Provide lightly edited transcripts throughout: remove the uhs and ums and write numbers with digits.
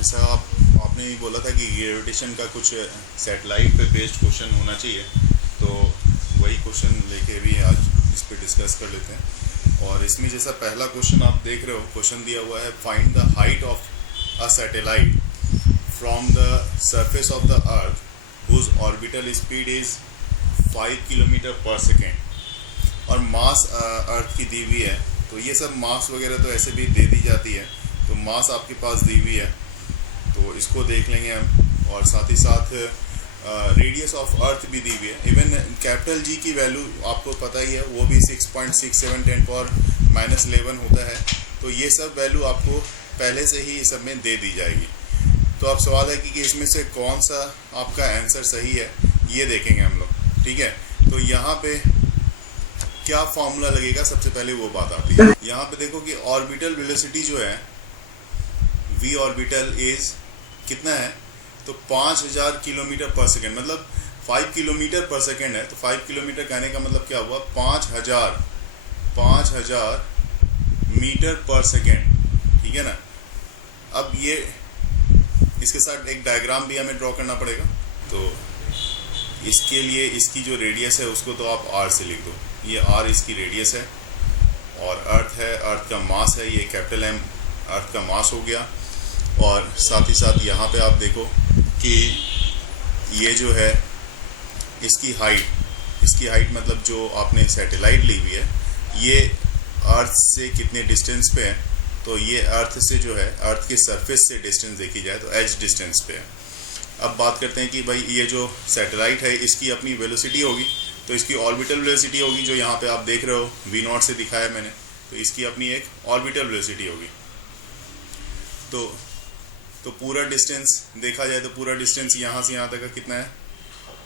जैसा आपने ही बोला था कि ग्रेविटेशन का कुछ सैटेलाइट पे बेस्ड क्वेश्चन होना चाहिए, तो वही क्वेश्चन लेके भी आज इस पे डिस्कस कर लेते हैं। और इसमें जैसा पहला क्वेश्चन आप देख रहे हो, क्वेश्चन दिया हुआ है find the height of a satellite from the surface of the earth whose orbital speed is 5 kilometre per second. और मास अर्थ की दी हुई है, तो ये सब मास वगैरह तो ऐसे भी दे दी जाती है, तो मास आपके पास दी हुई है तो इसको देख लेंगे हम। और साथ ही साथ रेडियस ऑफ अर्थ भी दी हुई है। इवन कैपिटल जी की वैल्यू आपको पता ही है, वो भी 6.67 10⁻11 होता है। तो ये सब वैल्यू आपको पहले से ही इस सब में दे दी जाएगी। तो अब सवाल है कि इसमें से कौन सा आपका आंसर सही है, ये देखेंगे हम लोग। ठीक है, तो यहाँ पे क्या फॉर्मूला लगेगा, सबसे पहले वो बात आती है। यहाँ पे देखो कि ऑर्बिटल वेलोसिटी जो है v ऑर्बिटल इज कितना है, तो 5000 किलोमीटर पर सेकेंड, मतलब 5 किलोमीटर पर सेकेंड है। तो 5 किलोमीटर कहने का मतलब क्या हुआ, 5000 मीटर पर सेकेंड। ठीक है ना। अब ये इसके साथ एक डायग्राम भी हमें ड्रॉ करना पड़ेगा। तो इसके लिए इसकी जो रेडियस है उसको तो आप r से लिख दो। ये r इसकी रेडियस है और अर्थ है, अर्थ का मास है, ये कैपिटल M अर्थ का मास हो गया। और साथ ही साथ यहाँ पे आप देखो कि ये जो है इसकी हाइट मतलब जो आपने सैटेलाइट ली हुई है, ये अर्थ से कितने डिस्टेंस पे है, तो ये अर्थ से जो है, अर्थ के सरफेस से डिस्टेंस देखी जाए तो h डिस्टेंस पे है। अब बात करते हैं कि भाई ये जो सैटेलाइट है इसकी अपनी वेलोसिटी होगी, तो इसकी ऑर्बिटल वेलोसिटी होगी, जो यहाँ पे आप देख रहे हो v0 से दिखाया मैंने। तो इसकी अपनी एक ऑर्बिटल वेलोसिटी होगी। तो पूरा डिस्टेंस देखा जाए तो पूरा डिस्टेंस यहाँ से यहाँ तक का कितना है,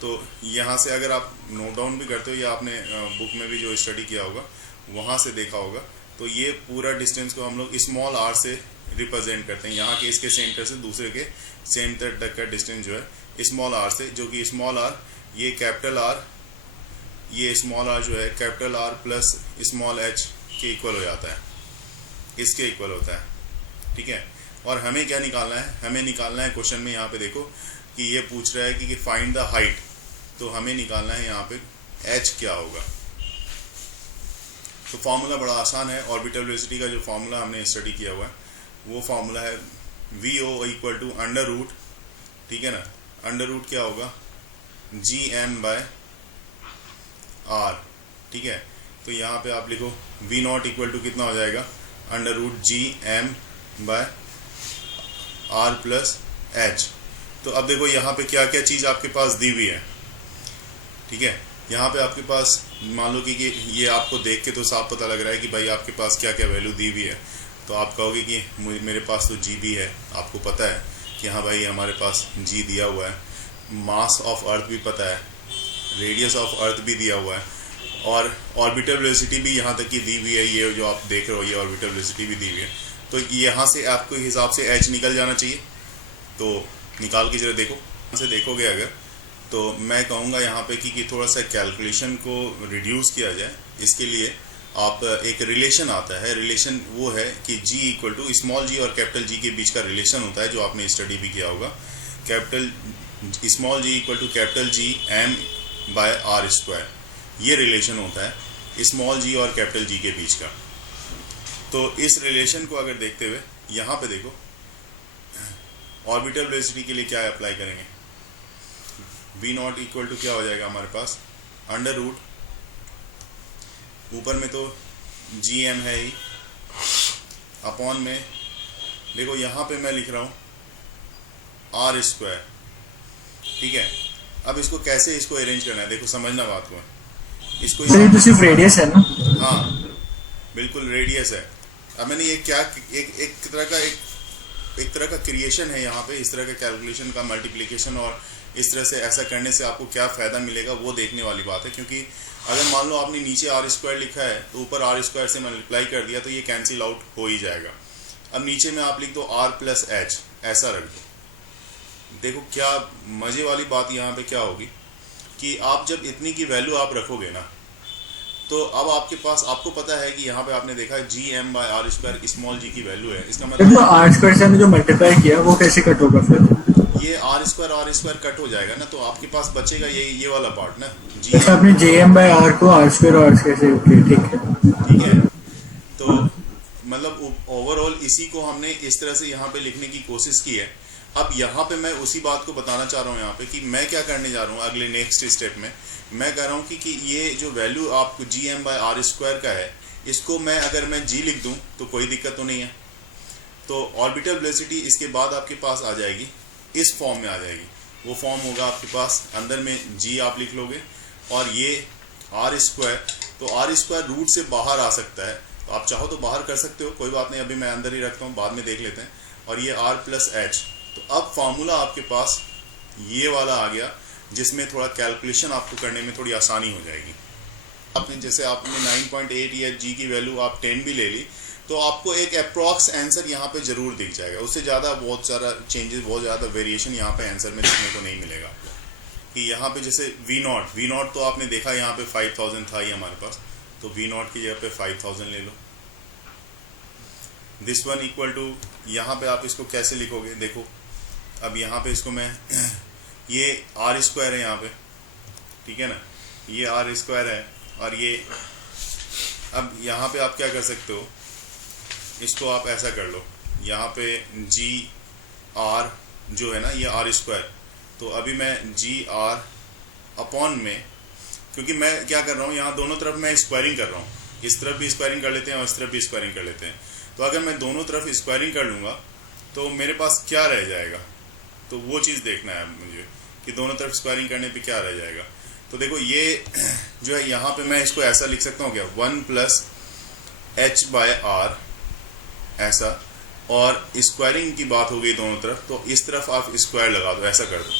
तो यहाँ से अगर आप नोट डाउन भी करते हो या आपने बुक में भी जो स्टडी किया होगा वहाँ से देखा होगा, तो ये पूरा डिस्टेंस को हम लोग स्मॉल r से रिप्रेजेंट करते हैं। यहाँ के इसके सेंटर से दूसरे के सेंटर तक का डिस्टेंस जो है स्मॉल r से, जो कि स्मॉल r ये कैपिटल R, ये स्मॉल r जो है capital R plus small h के इक्वल हो जाता है, इसके इक्वल होता है। ठीक है, और हमें क्या निकालना है, हमें निकालना है क्वेश्चन में, यहाँ पे देखो कि ये पूछ रहा है कि फाइंड द हाइट, तो हमें निकालना है यहाँ पे h क्या होगा। तो फॉर्मूला बड़ा आसान है, ऑर्बिटल वेलोसिटी का जो फॉर्मूला हमने स्टडी किया हुआ है वो फॉर्मूला है VO equal to under root, ठीक है ना, अंडर रूट क्या होगा GM/r। ठीक है, तो यहाँ पे आप लिखो V0 इक्वल टू कितना हो जाएगा, under root GM/r plus h। तो अब देखो यहाँ पे क्या क्या चीज़ आपके पास दी हुई है। ठीक है, यहाँ पे आपके पास मान लो कि ये आपको देख के तो साफ पता लग रहा है कि भाई आपके पास क्या क्या वैल्यू दी हुई है। तो आप कहोगे कि मेरे पास तो g भी है, आपको पता है कि हाँ भाई हमारे पास g दिया हुआ है, मास ऑफ अर्थ भी पता है, रेडियस ऑफ अर्थ भी दिया हुआ है, और ऑर्बिटल वेलोसिटी भी यहाँ तक की दी हुई है। ये जो आप देख रहे हो ये ऑर्बिटल वेलोसिटी भी दी हुई है। तो यहाँ से आपको हिसाब से h निकल जाना चाहिए। तो निकाल के जरा देखो, यहाँ से देखोगे अगर, तो मैं कहूँगा यहाँ पे कि थोड़ा सा कैलकुलेशन को रिड्यूस किया जाए। इसके लिए आप एक रिलेशन आता है, रिलेशन वो है कि g equal to small g और कैपिटल G के बीच का रिलेशन होता है, जो आपने स्टडी भी किया होगा। Capital small g equal to capital G M/r², ये रिलेशन होता है स्मॉल g और कैपिटल G के बीच का। तो इस रिलेशन को अगर देखते हुए यहाँ पे देखो ऑर्बिटल वेलोसिटी के लिए क्या अप्लाई करेंगे, V0 इक्वल टू क्या हो जाएगा हमारे पास, अंडर रूट, ऊपर में तो GM है ही, अपॉन में देखो यहाँ पे मैं लिख रहा हूँ r²। ठीक है, अब इसको कैसे इसको अरेंज करना है, देखो समझना बात को, इसको तो सिर्फ रेडियस है ना। हाँ बिल्कुल रेडियस है। अब मैंने ये क्या एक तरह का क्रिएशन है यहाँ पे, इस तरह का कैलकुलेशन का मल्टीप्लिकेशन, और इस तरह से ऐसा करने से आपको क्या फ़ायदा मिलेगा वो देखने वाली बात है। क्योंकि अगर मान लो आपने नीचे r² लिखा है तो ऊपर r² से मल्टीप्लाई कर दिया तो ये कैंसिल आउट हो ही जाएगा। अब नीचे में आप लिख दो r प्लस h, ऐसा रख दो। देखो क्या मज़े वाली बात यहाँ पे क्या होगी कि आप जब इतनी की वैल्यू आप रखोगे ना, तो अब आपके पास, आपको पता है कि यहाँ पे आपने देखा G M by are square small G की वैल्यू है, इसका तो मतलब आर स्क्वायर से हमने जो मल्टीप्लाई किया वो कैसे कट होगा फिर? ये आर स्क्वायर कट हो जाएगा ना, तो आपके पास बचेगा ये वाला पार्ट ना, जी अच्छा, एम। आपने जे एम बाई आर को आर स्क्वायर और आर से, ओके ठीक है। ठीक है, तो मतलब ओवरऑल इसी को हमने इस तरह से यहाँ पे लिखने की कोशिश की है। अब यहाँ पे मैं उसी बात को बताना चाह रहा हूँ यहाँ पे कि मैं क्या करने जा रहा हूँ अगले नेक्स्ट स्टेप में। मैं कह रहा हूँ कि ये जो वैल्यू आपको G M by R square का है, इसको मैं अगर मैं जी लिख दूँ तो कोई दिक्कत तो नहीं है। तो ऑर्बिटल वेलोसिटी इसके बाद आपके पास आ जाएगी, इस फॉर्म में आ जाएगी। वो फॉर्म होगा आपके पास, अंदर में जी आप लिख लोगे और ये आर स्क्वायर, तो आर स्क्वायर रूट से बाहर आ सकता है, तो आप चाहो तो बाहर कर सकते हो, कोई बात नहीं, अभी मैं अंदर ही रखता हूँ, बाद में देख लेते हैं। और ये आर प्लस एच, तो अब फार्मूला आपके पास ये वाला आ गया, जिसमें थोड़ा कैलकुलेशन आपको करने में थोड़ी आसानी हो जाएगी। आपने जैसे आपने 9.8 या जी की वैल्यू आप 10 भी ले ली, तो आपको एक अप्रॉक्स आंसर यहाँ पे जरूर दिख जाएगा। उससे ज़्यादा बहुत सारा चेंजेस, बहुत ज़्यादा वेरिएशन यहाँ पे आंसर में देखने को नहीं मिलेगा आपको। कि यहाँ पे जैसे वी नॉट तो आपने देखा यहाँ पे 5000 था ही हमारे पास, तो वी नॉट की जगह पे 5000 ले लो। दिस वन इक्वल टू, यहाँ पे आप इसको कैसे लिखोगे देखो, अब यहाँ पे इसको मैं ये आर स्क्वायर है यहाँ पे, ठीक है ना, ये आर स्क्वायर है, और ये अब यहाँ पे आप क्या कर सकते हो, इसको आप ऐसा कर लो, यहाँ पे जी आर जो है ना ये आर स्क्वायर, तो अभी मैं जी आर अपॉन में, क्योंकि मैं क्या कर रहा हूँ यहाँ दोनों तरफ मैं स्क्वायरिंग कर रहा हूँ, इस तरफ भी स्क्वायरिंग कर लेते हैं और इस तरफ भी स्क्वायरिंग कर लेते हैं। तो अगर मैं दोनों तरफ स्क्वायरिंग कर लूँगा तो मेरे पास क्या रह जाएगा, तो वो चीज़ देखना है मुझे कि दोनों तरफ स्क्वायरिंग करने पे क्या रह जाएगा। तो देखो ये जो है यहाँ पे मैं इसको ऐसा लिख सकता हूँ क्या, 1 प्लस एच बाय आर ऐसा, और स्क्वायरिंग की बात हो गई दोनों तरफ, तो इस तरफ आप स्क्वायर लगा दो, ऐसा कर दो,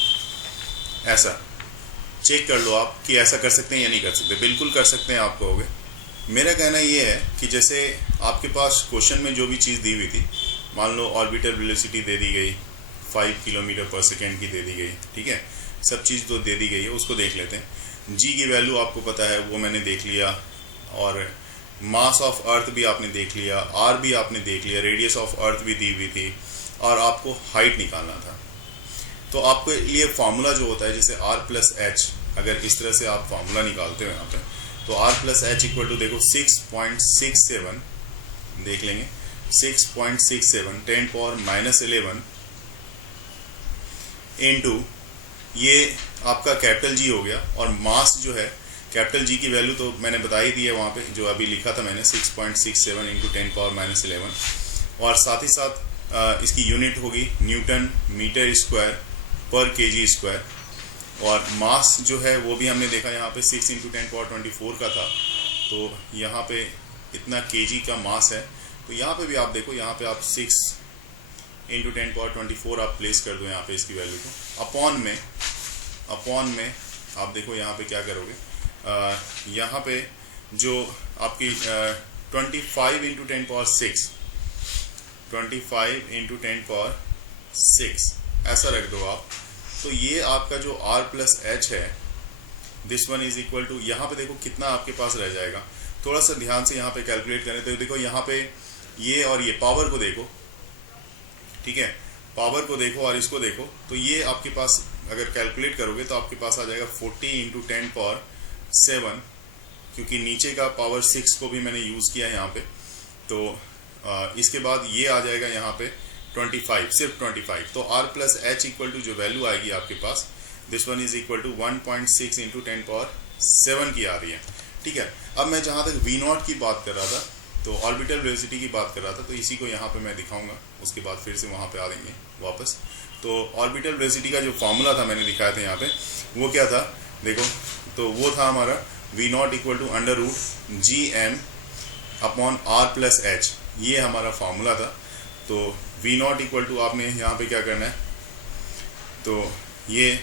ऐसा चेक कर लो आप कि ऐसा कर सकते हैं या नहीं कर सकते। बिल्कुल कर सकते हैं आप कहोगे। मेरा कहना ये है कि जैसे आपके पास क्वेश्चन में जो भी चीज़ दी हुई थी, मान लो ऑर्बिटल वेलोसिटी दे दी गई 5 किलोमीटर पर सेकेंड की दे दी गई, ठीक है, सब चीज़ तो दे दी गई है, उसको देख लेते हैं। जी की वैल्यू आपको पता है, वो मैंने देख लिया, और मास ऑफ अर्थ भी आपने देख लिया, आर भी आपने देख लिया, रेडियस ऑफ अर्थ भी दी हुई थी, और आपको हाइट निकालना था। तो आपके लिए फार्मूला जो होता है, जैसे आर प्लस एच, अगर इस तरह से आप फार्मूला निकालते हो यहाँ पे, तो R plus H equal to देखो 6.67, देख लेंगे 6.67 10 पावर माइनस 11 इंटू ये आपका कैपिटल जी हो गया, और मास जो है कैपिटल जी की वैल्यू तो मैंने बता ही दी है वहाँ पे, जो अभी लिखा था मैंने 6.67 इंटू 10 पावर माइनस 11, और साथ ही साथ इसकी यूनिट होगी न्यूटन मीटर स्क्वायर पर केजी स्क्वायर, और मास जो है वो भी हमने देखा यहाँ पे 6 इंटू 10 पावर 24 का था, तो यहाँ पे इतना केजी का मास है। तो यहाँ पे भी आप देखो, यहाँ पे आप 6 इंटू 10 पावर 24 आप प्लेस कर दो यहाँ पे इसकी वैल्यू को, अपॉन में आप देखो यहाँ पे क्या करोगे, यहाँ पे जो आपकी 25 इंटू 10 पावर 6, 25 इंटू 10 पावर 6 ऐसा रख दो आप। तो ये आपका जो r प्लस एच है, this one is equal to, यहाँ पे देखो कितना आपके पास रह जाएगा, थोड़ा सा ध्यान से यहाँ पे कैलकुलेट करें तो देखो यहाँ पे ये और ये पावर को देखो, ठीक है, पावर को देखो और इसको देखो, तो ये आपके पास अगर कैलकुलेट करोगे तो आपके पास आ जाएगा 40 इंटू 10 पावर 7, क्योंकि नीचे का पावर 6 को भी मैंने यूज़ किया है यहाँ पे। तो इसके बाद ये आ जाएगा यहाँ पे 25, सिर्फ 25। तो r plus H equal to जो वैल्यू आएगी आपके पास, this one is equal to 1.6 into 10 power 7 की आ रही है, ठीक है। अब मैं जहाँ तक v नॉट की बात कर रहा था, तो ऑर्बिटल वेलोसिटी की बात कर रहा था, तो इसी को यहाँ पे मैं दिखाऊंगा, उसके बाद फिर से वहाँ पे आ देंगे वापस। तो ऑर्बिटल वेलोसिटी का जो फार्मूला था मैंने दिखाया था यहाँ पे, वो क्या था देखो, तो वो था हमारा v not equal to under root G M upon R plus H, ये हमारा फार्मूला था। तो v नॉट इक्वल टू आपने यहाँ पे क्या करना है, तो ये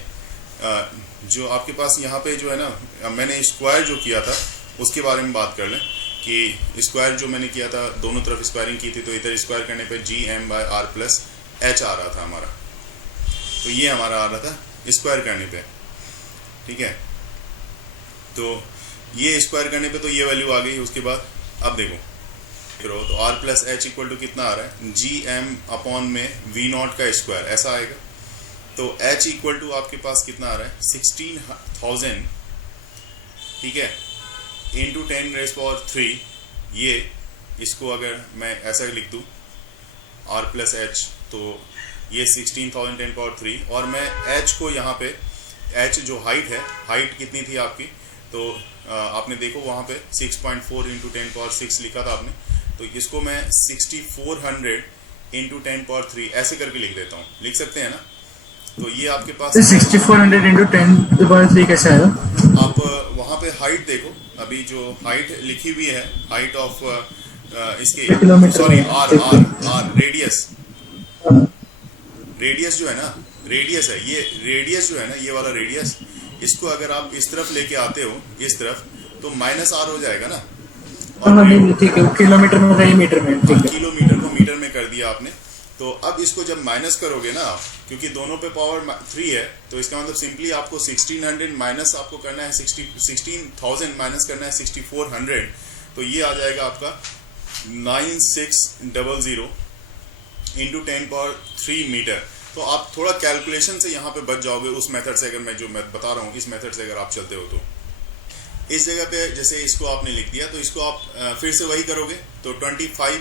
जो आपके पास यहाँ पे जो है ना, मैंने स्क्वायर जो किया था उसके बारे में बात कर लें कि स्क्वायर जो मैंने किया था, दोनों तरफ स्क्वायरिंग की थी, तो इधर स्क्वायर करने पे G M by R plus H आ रहा था हमारा, तो ये हमारा आ रहा था स्क्वायर करने पे, ठीक है। तो ये स्क्वायर करने पे तो ये वैल्यू आ गई। उसके बाद अब देखो तो r plus H equal to कितना आ रहा है, जी एम अपॉन में वी नॉट का स्क्वायर, ऐसा आएगा। तो h इक्वल टू आपके पास कितना आ रहा है 16,000, ठीक है, इंटू 10⁻³ ये इसको अगर मैं ऐसा लिख दूँ r प्लस एच, तो ये 16,000 10⁻³ और मैं h को यहाँ पे h जो हाइट है, हाइट कितनी थी आपकी, तो आपने देखो वहाँ पे 6.4 इंटू 10⁻6 लिखा था आपने, तो इसको मैं 6400 इंटू 10⁻³ ऐसे करके लिख देता हूँ, लिख सकते हैं ना। तो ये आपके पास 6400 इंटू 10⁻³ कैसे आया? आप वहाँ पे हाइट देखो, अभी जो हाइट लिखी हुई है, हाइट ऑफ इसके सॉरी आर रेडियस जो है ना, रेडियस है ये, रेडियस जो है ना, ये वाला रेडियस, इसको अगर आप इस तरफ लेके आते हो इस तरफ, तो -r हो जाएगा ना। और ठीक है, किलोमीटर में नहीं मीटर में, ठीक है, किलोमीटर को मीटर में कर दिया आपने। तो अब इसको जब माइनस करोगे ना, क्योंकि दोनों पे पावर 3 है, तो इसका मतलब सिंपली आपको 1600 माइनस आपको करना है 16,000 माइनस करना है 6400, तो ये आ जाएगा आपका 9600 इंटू 10⁻³ मीटर। तो आप थोड़ा कैलकुलेशन से यहाँ पे बच जाओगे उस मेथड से, अगर मैं जो मैं बता रहा हूँ इस मेथड से अगर आप चलते हो तो। इस जगह पे जैसे इसको आपने लिख दिया, तो इसको आप फिर से वही करोगे, तो 25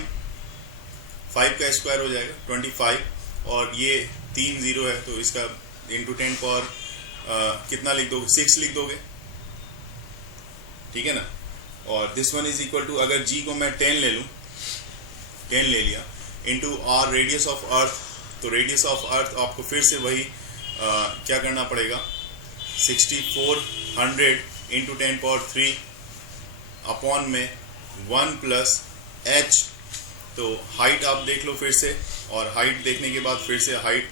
का स्क्वायर हो जाएगा 25, और ये 3 0 है, तो इसका इंटू 10 कितना लिख दोगे, 6 लिख दोगे, ठीक है ना। और this one is equal to, अगर जी को मैं 10 ले लूँ, 10 ले लिया, into R radius of earth, तो रेडियस ऑफ अर्थ आपको फिर से वही क्या करना पड़ेगा, 6400 इंटू 10⁻³ अपॉन में 1 प्लस h। तो हाइट आप देख लो फिर से, और हाइट देखने के बाद फिर से हाइट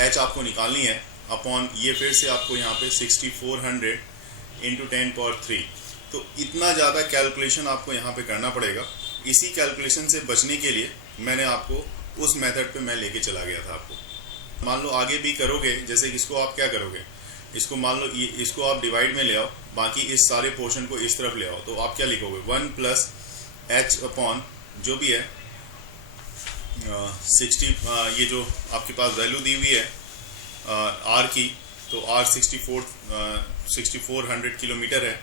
h आपको निकालनी है, अपॉन ये फिर से आपको यहाँ पे 6400 इंटू 10⁻³। तो इतना ज़्यादा कैलकुलेशन आपको यहाँ पे करना पड़ेगा। इसी कैलकुलेशन से बचने के लिए मैंने आपको उस मेथड पे मैं लेके चला गया था आपको। मान लो आगे भी करोगे, जैसे इसको आप क्या करोगे, इसको मान लो इसको आप डिवाइड में ले आओ, बाकी इस सारे पोर्शन को इस तरफ ले आओ, तो आप क्या लिखोगे 1 प्लस h अपॉन जो भी है 60, ये जो आपके पास वैल्यू दी हुई है r की, तो r 6400 किलोमीटर है,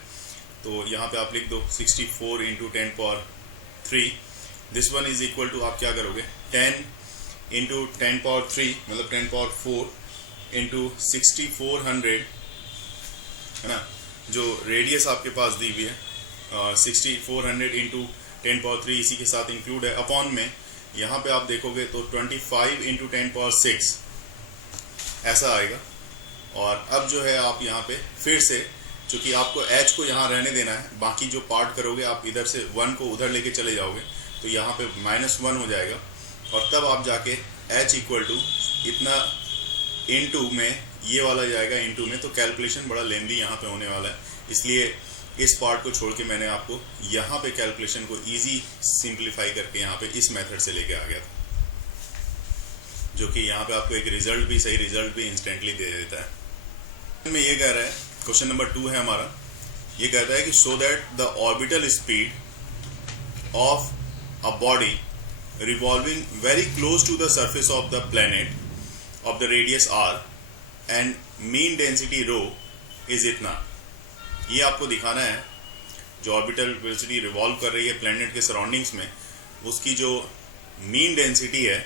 तो यहाँ पे आप लिख दो 64 into 10⁻³ this one is equal to, आप क्या करोगे 10 इंटू 10⁻³ मतलब 10⁻4 इंटू 6400 है ना, जो रेडियस आपके पास दी हुई है 6400 इंटू 10⁻³ इसी के साथ इंक्लूड है, अपॉन में यहाँ पे आप देखोगे तो 25 इंटू 10⁻6 ऐसा आएगा। और अब जो है आप यहाँ पे फिर से, चूँकि आपको h को यहाँ रहने देना है, बाकी जो पार्ट करोगे आप इधर से 1 को उधर लेके चले जाओगे, तो यहाँ पे -1 हो जाएगा, और तब आप जाके h इक्वल टू इतना इंटू में ये वाला जाएगा इंटू में, तो कैलकुलेशन बड़ा लेंदी यहाँ पे होने वाला है, इसलिए इस पार्ट को छोड़ के मैंने आपको यहाँ पे कैलकुलेशन को इजी सिंप्लीफाई करके यहाँ पे इस मेथड से लेके आ गया था, जो कि यहाँ पे आपको एक रिजल्ट भी, सही रिजल्ट भी इंस्टेंटली दे देता है। में ये कह रहा है, क्वेश्चन नंबर 2 है हमारा, ये कहता है कि so that the orbital speed of a body revolving very close to the surface of the planet of the radius r and mean density rho is इतना। ये आपको दिखाना है, जो ऑर्बिटल वेलोसिटी रिवॉल्व कर रही है प्लैनेट के सराउंडिंग्स में, उसकी जो मीन डेंसिटी है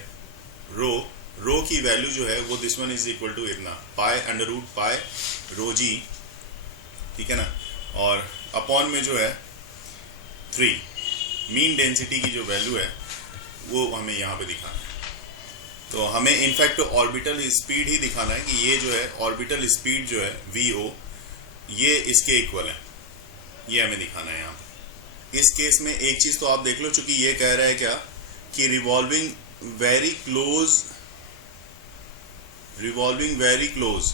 रो की वैल्यू जो है वो this one is equal to इतना π√π ρg, ठीक है ना, और अपॉन में जो है 3 मीन डेंसिटी की जो वैल्यू है वो हमें यहाँ पे दिखाना है। तो हमें इनफैक्ट ऑर्बिटल स्पीड ही दिखाना है कि ये जो है ऑर्बिटल स्पीड जो है vo ये इसके इक्वल है, ये हमें दिखाना है यहाँ पे। इस केस में एक चीज़ तो आप देख लो, चूंकि ये कह रहा है क्या कि revolving very close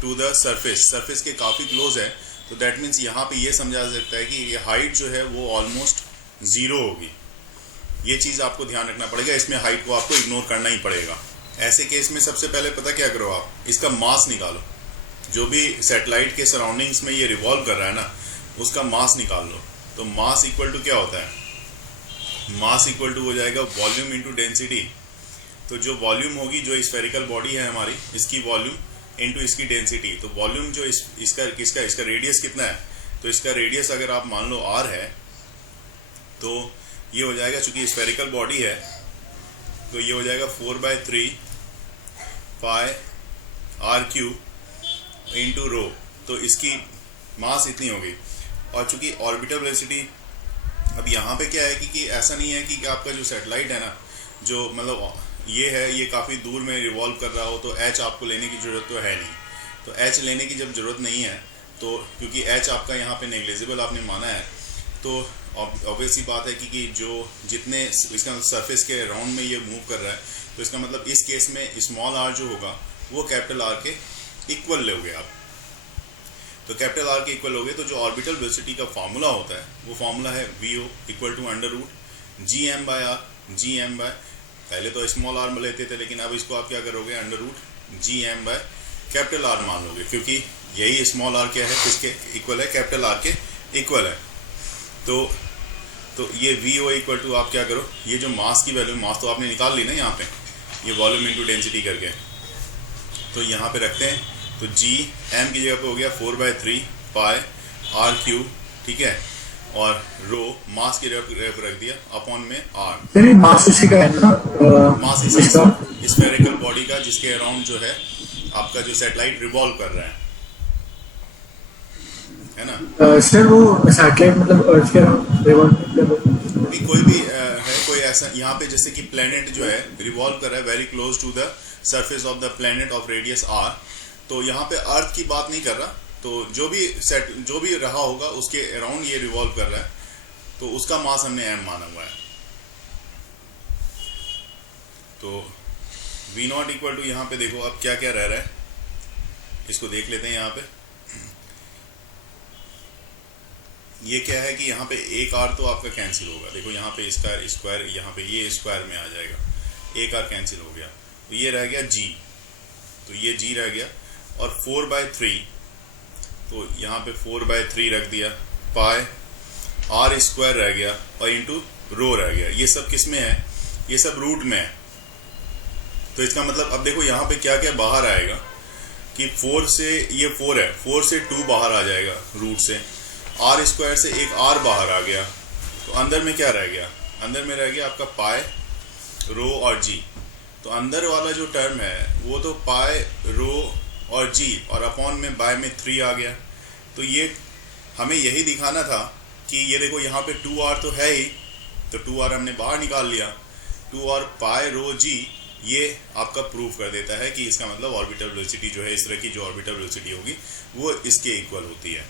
to the surface के काफ़ी क्लोज है, तो दैट मीन्स यहाँ पे ये समझा जा सकता है कि ये हाइट जो है वो ऑलमोस्ट 0 होगी। ये चीज़ आपको ध्यान रखना पड़ेगा, इसमें हाइट को आपको इग्नोर करना ही पड़ेगा। ऐसे केस में सबसे पहले पता क्या करो, आप इसका मास निकालो, जो भी सैटेलाइट के सराउंडिंग्स में ये रिवॉल्व कर रहा है ना, उसका मास निकाल लो। तो मास इक्वल टू क्या होता है, मास इक्वल टू हो जाएगा वॉल्यूम इंटू डेंसिटी। तो जो वॉल्यूम होगी, जो स्फेरिकल बॉडी है हमारी, इसकी वॉल्यूम इंटू इसकी डेंसिटी। तो वॉल्यूम जो इसका रेडियस कितना है, तो इसका रेडियस अगर आप मान लो r है, तो ये हो जाएगा, चूंकि स्फेरिकल बॉडी है तो ये हो जाएगा 4/3 पाई r³ इंटू रो। तो इसकी मास इतनी होगी। और चूंकि ऑर्बिटल वेलोसिटी, अब यहाँ पे क्या है कि ऐसा नहीं है कि आपका जो सैटेलाइट है ना, जो मतलब ये है, ये काफ़ी दूर में रिवॉल्व कर रहा हो, तो h आपको लेने की ज़रूरत तो है नहीं। तो h लेने की जब ज़रूरत नहीं है, तो क्योंकि h आपका यहाँ पे नेग्लिजिबल आपने माना है, तो ऑब्वियस ही बात है कि जो जितने इसका सरफेस के अराउंड में ये मूव कर रहा है, तो इसका मतलब इस केस में स्मॉल r जो होगा वो कैपिटल R के इक्वल लोगे आप। तो कैपिटल R के इक्वल लोगे, तो जो ऑर्बिटल वेलोसिटी का फार्मूला होता है वो फार्मूला है VO equal to √GM/r। GM by, पहले तो स्मॉल r लेते थे, लेकिन अब इसको आप क्या करोगे, √GM/कैपिटल R मान लोगे, क्योंकि यही स्मॉल r क्या है, किसके इक्वल है, कैपिटल R के इक्वल है। तो ये VO इक्वल टू आप क्या करो, ये जो मास की वैल्यू, मास तो आपने निकाल ली ना यहाँ पे, ये वॉल्यूम इंटू डेंसिटी करके, तो यहाँ पे रखते हैं। तो GM की जगह पे हो गया 4/3 पाई r³, ठीक है, और रो मास की जगह पे रख दिया अपॉन में r। सर ये मास उसी का है ना, मास इसका स्फेरिकल बॉडी का, जिसके अराउंड जो है आपका जो सैटेलाइट रिवॉल्व कर रहा है ना। सर वो सैटेलाइट मतलब अर्थ के अराउंड रिवॉल्व, भी कोई भी है, कोई ऐसा यहाँ पे जैसे कि प्लेनेट जो है रिवॉल्व कर रहा है very close to the surface of the planet of radius r। तो यहाँ पे अर्थ की बात नहीं कर रहा, तो जो भी रहा होगा उसके अराउंड ये रिवॉल्व कर रहा है, तो उसका मास हमने m माना हुआ है। तो V0 इक्वल टू, यहाँ पे देखो अब क्या क्या रह रहा है, इसको देख लेते हैं। यहाँ पे ये क्या है कि यहाँ पे एक r तो आपका कैंसिल होगा, देखो यहाँ पे इसका स्क्वायर, यहाँ पे ये स्क्वायर में आ जाएगा, एक r कैंसिल हो गया, तो ये रह गया g, तो ये g रह गया, और 4/3, तो यहाँ पे 4/3 रख दिया, पाई r² रह गया, और इंटू रो रह गया। ये सब किस में है, ये सब रूट में है। तो इसका मतलब अब देखो यहाँ पे क्या क्या बाहर आएगा कि 4 से, ये 4 है, 4 से 2 बाहर आ जाएगा रूट से, r² से एक r बाहर आ गया, तो अंदर में क्या रह गया, अंदर में रह गया आपका पाई रो और g। तो अंदर वाला जो टर्म है वो तो पाई रो और g, और अपॉन में बाय में 3 आ गया। तो ये हमें यही दिखाना था कि ये देखो यहाँ पे 2r तो है ही, तो 2r हमने बाहर निकाल लिया, 2r पाई रो g, ये आपका प्रूफ कर देता है कि इसका मतलब ऑर्बिटल वेलोसिटी जो है, इस तरह की जो ऑर्बिटल वेलोसिटी होगी वो इसके इक्वल होती है।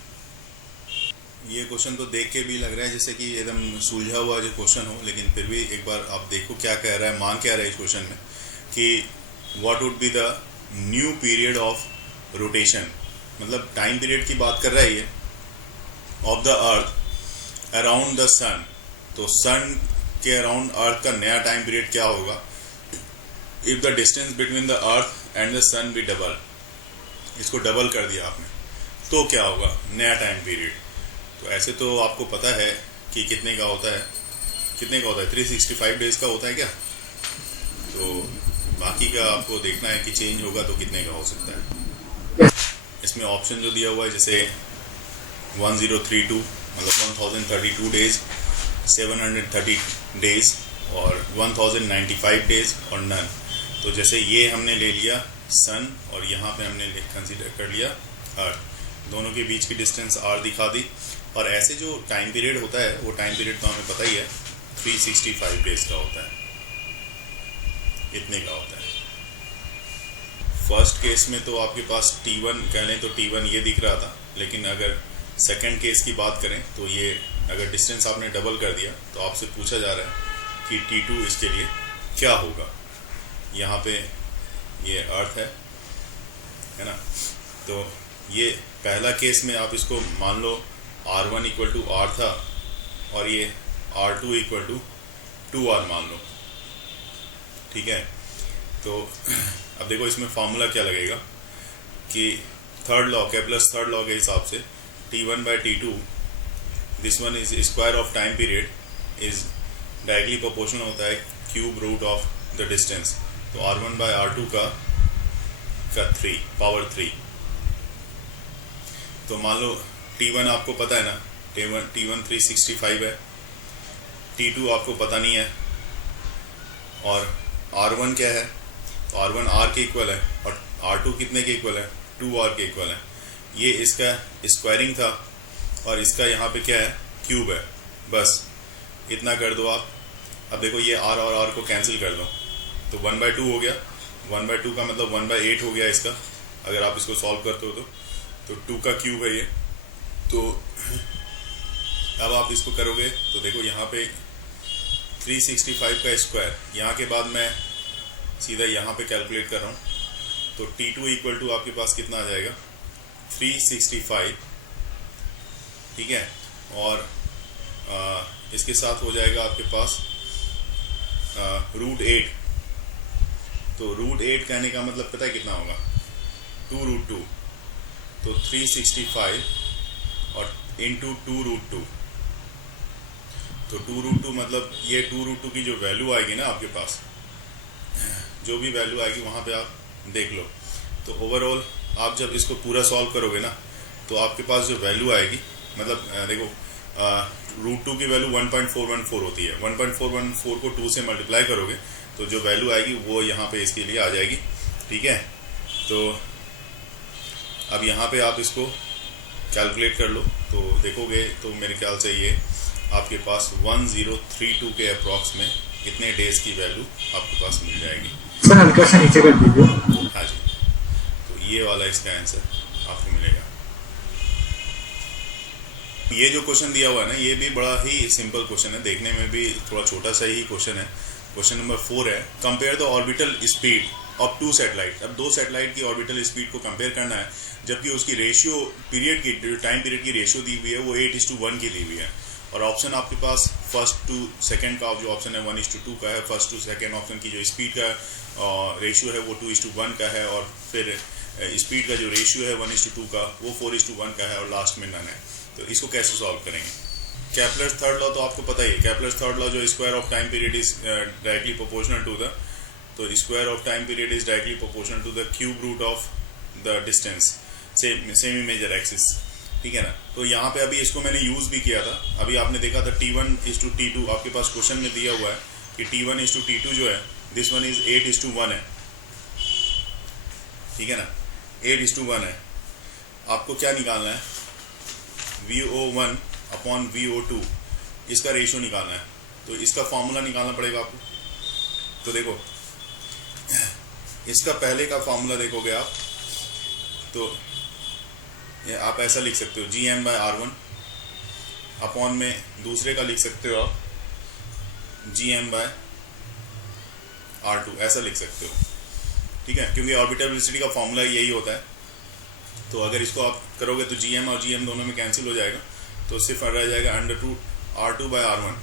ये क्वेश्चन तो देख के भी लग रहा है जैसे कि एकदम सुलझा हुआ जो क्वेश्चन हो, लेकिन फिर भी एक बार आप देखो क्या कह रहा है, मांग क्या रहा है इस क्वेश्चन में कि what would be the new period of rotation, मतलब टाइम पीरियड की बात कर रहा है ये, of the earth around the sun. तो सन के अराउंड अर्थ का नया टाइम पीरियड क्या होगा, if the distance between the earth and the sun be double, इसको डबल कर दिया आपने, तो क्या होगा नया टाइम पीरियड। तो ऐसे तो आपको पता है कि कितने का होता है, 365 डेज का होता है क्या, तो बाकी का आपको देखना है कि चेंज होगा तो कितने का हो सकता है। इसमें ऑप्शन जो दिया हुआ है जैसे 1032 मतलब 1032 डेज, 730 डेज और 1095 डेज और नन। तो जैसे ये हमने ले लिया सन और यहाँ पे हमने कंसीडर कर लिया अर्थ, दोनों के बीच की डिस्टेंस r दिखा दी, और ऐसे जो टाइम पीरियड होता है वो टाइम पीरियड तो हमें पता ही है 365 डेज का होता है, इतने का होता है। फर्स्ट केस में तो आपके पास T1 कह लें तो T1 ये दिख रहा था, लेकिन अगर सेकंड केस की बात करें तो ये अगर डिस्टेंस आपने डबल कर दिया तो आपसे पूछा जा रहा है कि T2 इसके लिए क्या होगा। यहाँ पे ये अर्थ है ना, तो ये पहला केस में आप इसको मान लो R1 इक्वल टू R था और ये R2 इक्वल टू 2R मान लो, ठीक है। तो अब देखो इसमें फार्मूला क्या लगेगा कि third law, Kepler's third law के हिसाब से T1/T2 this one is square of time period is directly proportional होता है cube root of the distance. तो R1 बाय R2 का 3 पावर 3। तो मान लो T1 आपको पता है ना, T1 365 है, T2 आपको पता नहीं है, और R1 क्या है, तो R1 R के इक्वल है और R2 कितने के इक्वल है, 2R के इक्वल है। ये इसका स्क्वायरिंग था और इसका यहाँ पे क्या है, क्यूब है। बस इतना कर दो आप। अब देखो ये R और R को कैंसिल कर दो तो 1/2 हो गया। 1/2 का मतलब 1/8 हो गया इसका, अगर आप इसको सॉल्व करते हो तो 2 का क्यूब है ये। तो अब आप इसको करोगे तो देखो यहाँ पे 365 का स्क्वायर, यहाँ के बाद मैं सीधा यहाँ पे कैलकुलेट कर रहा हूँ। तो T2 इक्वल टू आपके पास कितना आ जाएगा, 365, ठीक है। और इसके साथ हो जाएगा आपके पास √8। तो √8 कहने का मतलब पता है कितना होगा, 2√2। तो 365 और इंटू 2√2। तो 2√2 मतलब ये 2√2 की जो वैल्यू आएगी ना आपके पास, जो भी वैल्यू आएगी वहाँ पे आप देख लो। तो ओवरऑल आप जब इसको पूरा सॉल्व करोगे ना तो आपके पास जो वैल्यू आएगी, मतलब देखो √2 की वैल्यू 1.414 होती है। 1.414 को 2 से मल्टीप्लाई करोगे तो जो वैल्यू आएगी वो यहाँ पे इसके लिए आ जाएगी, ठीक है। तो अब यहाँ पे आप इसको कैलकुलेट कर लो तो देखोगे तो मेरे ख्याल से ये आपके पास 1032 के अप्रॉक्स में इतने डेज की वैल्यू आपके पास मिल जाएगी। सर हल्का सा नीचे कर दीजिए। हाँ जी, तो ये वाला इसका आंसर आपको मिलेगा। ये जो क्वेश्चन दिया हुआ है ना, ये भी बड़ा ही सिंपल क्वेश्चन है, देखने में भी थोड़ा छोटा सा ही क्वेश्चन है। क्वेश्चन नंबर 4 है, compare the orbital speed of 2 satellite. अब 2 सैटेलाइट की ऑर्बिटल स्पीड को कंपेयर करना है, जबकि उसकी रेशियो पीरियड की, टाइम पीरियड की रेशियो दी हुई है वो 8:1 की दी हुई है। और ऑप्शन आपके पास फर्स्ट टू सेकंड का जो ऑप्शन है 1:2 का है। फर्स्ट टू सेकंड ऑप्शन की जो स्पीड का रेशियो है वो 2:1 का है, और फिर स्पीड का जो रेशियो है 1:2 का वो 4:1 का है, और लास्ट में नन है। तो इसको कैसे सॉल्व करेंगे। केपलर्स थर्ड लॉ तो आपको पता ही है। केपलर्स थर्ड लॉ जो square of time period is directly proportional to the, तो square of time period is directly proportional to the cube root of the distance semi major axis, ठीक है ना। तो यहाँ पे अभी इसको मैंने यूज भी किया था। अभी आपने देखा था T1:T2 आपके पास क्वेश्चन में दिया हुआ है कि T1:T2 जो है, दिस वन इज 8:1 है, ठीक है ना, 8:1 है। आपको क्या निकालना है, VO1 अपॉन VO2, इसका रेशियो निकालना है। तो इसका फॉर्मूला निकालना पड़ेगा आपको। तो देखो इसका पहले का फॉर्मूला देखोगे आप तो ये आप ऐसा लिख सकते हो, GM/R1 अपॉन में दूसरे का लिख सकते हो आप GM/R2, ऐसा लिख सकते हो, ठीक है, क्योंकि ऑर्बिटल वेलोसिटी का फॉर्मूला यही होता है। तो अगर इसको आप करोगे तो GM और GM दोनों में कैंसिल हो जाएगा, तो सिर्फ रह जाएगा √R2/R1,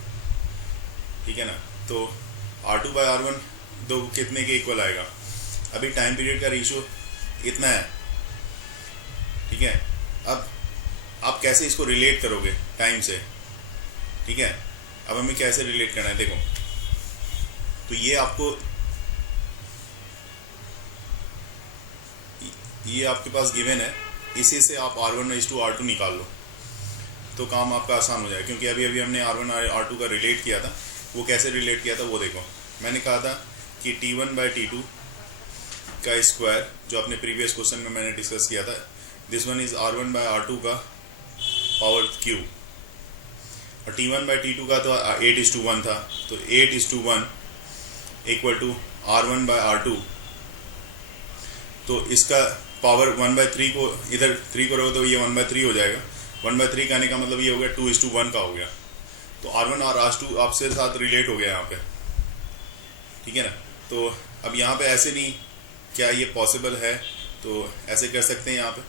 ठीक है ना। तो R2/R1 दो कितने के इक्वल आएगा, अभी टाइम पीरियड का रेशियो इतना है, ठीक है। अब आप कैसे इसको रिलेट करोगे टाइम से, ठीक है। अब हमें कैसे रिलेट करना है, देखो तो ये आपके पास गिवन है, इसी से आप R1:R2 निकाल लो तो काम आपका आसान हो जाएगा। क्योंकि अभी हमने R1-R2 का रिलेट किया था। वो कैसे रिलेट किया था वो देखो, मैंने कहा था कि T1/T2 का स्क्वायर, जो अपने प्रीवियस क्वेश्चन में मैंने डिस्कस किया था, दिस वन इज R1/R2 का पावर क्यूब, और T1/T2 का तो 8:1 था। तो 8:1 इक्वल टू R1/R2। तो इसका पावर 1/3 को इधर 3 करोगे तो ये 1/3 हो जाएगा। 1/3 कहने का मतलब ये हो गया 2:1 का हो गया। तो R1 और R2 आपसे साथ रिलेट हो गया यहाँ पे, ठीक है ना। तो अब यहाँ पे ऐसे नहीं, क्या ये पॉसिबल है, तो ऐसे कर सकते हैं यहाँ पे।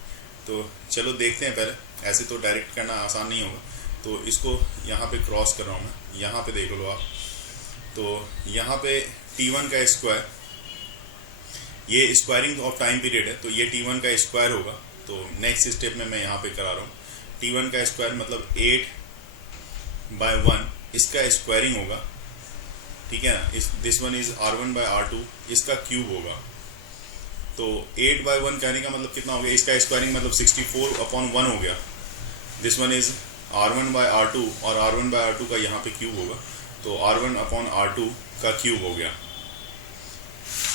तो चलो देखते हैं पहले, ऐसे तो डायरेक्ट करना आसान नहीं होगा। तो इसको यहाँ पे क्रॉस कर रहा हूँ मैं, यहाँ पे देख लो आप। तो यहाँ पे T1 का स्क्वायर, ये स्क्वायरिंग ऑफ टाइम पीरियड है, तो ये T1 का स्क्वायर होगा। तो नेक्स्ट स्टेप में मैं यहाँ पे करा रहा हूँ, T1 का स्क्वायर मतलब 8 बाय 1 इसका स्क्वायरिंग होगा, ठीक है ना। This one is R1 bye R2 इसका क्यूब होगा। तो 8 बाय 1 कहने का मतलब कितना हो गया, इसका स्क्वायरिंग मतलब 64/1 हो गया। This one is R1 bye R2 और R1 बाय R2 का यहाँ पे क्यूब होगा, तो R1/R2 का क्यूब हो गया।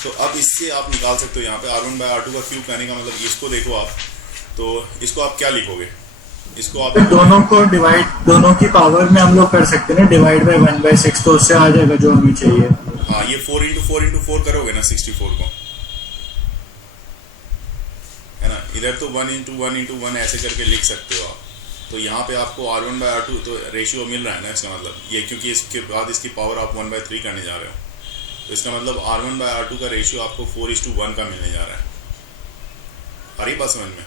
तो अब इससे आप निकाल सकते हो यहाँ पे R1 बाय R2 का क्यूब कहने का मतलब इसको देखो आप, तो इसको आप क्या लिखोगे, इसको आप फिर दोनों को डिवाइड, दोनों की पावर में हम लोग कर सकते हैं ना, डिवाइड बाय 1/6, तो उससे आ जाएगा जो हमें चाहिए। हाँ, ये 4 × 4 करोगे ना 64 को, है ना। इधर तो 1 × 1 ऐसे करके लिख सकते हो आप। तो यहाँ पे आपको R1 बाय R2 तो रेशियो मिल रहा है ना, इसका मतलब ये, क्योंकि इसके बाद इसकी पावर आप 1/3 करने जा रहे हो, तो इसका मतलब R1 बाय R2 का रेशियो आपको 4:1 का मिलने जा रहा है। आ रही बात समझ में?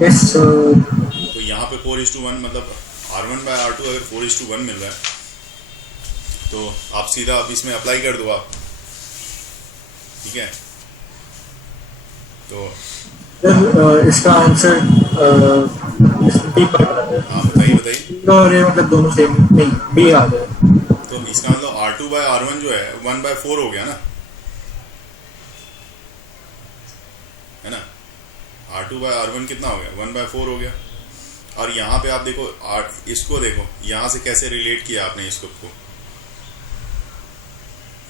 यस। तो यहाँ पे 4:1 मतलब R1 बाय R2 अगर 4:1 मिल रहा है तो आप सीधा आप इसमें अप्लाई कर दो आप, ठीक है। तो इसका आंसर बी पड़ रहा है। हाँ बताइए। और ये मतलब दोनों सेम नहीं, बी आ गया। तो इसका मतलब R2 बाय R1 जो है 1/4 हो गया ना, है ना। R2 बाय R1 कितना हो गया, 1/4 हो गया। और यहाँ पे आप देखो इसको देखो, यहाँ से कैसे रिलेट किया आपने इसको को,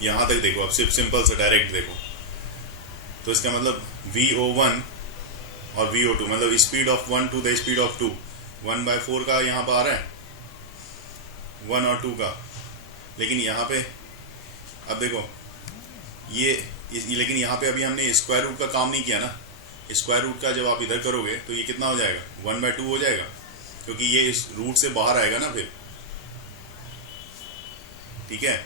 यहाँ तक देखो, अब सिर्फ सिंपल से डायरेक्ट देखो। तो इसका मतलब VO1 और VO2 मतलब speed of 1 to the speed of 2, 1/4 का यहाँ पर आ रहा है, 1 और 2 का। लेकिन यहाँ पे अब देखो लेकिन यहाँ पे अभी हमने स्क्वायर रूट का काम नहीं किया ना। स्क्वायर रूट का जब आप इधर करोगे तो ये कितना हो जाएगा, 1/2 हो जाएगा, क्योंकि ये इस रूट से बाहर आएगा ना फिर, ठीक है।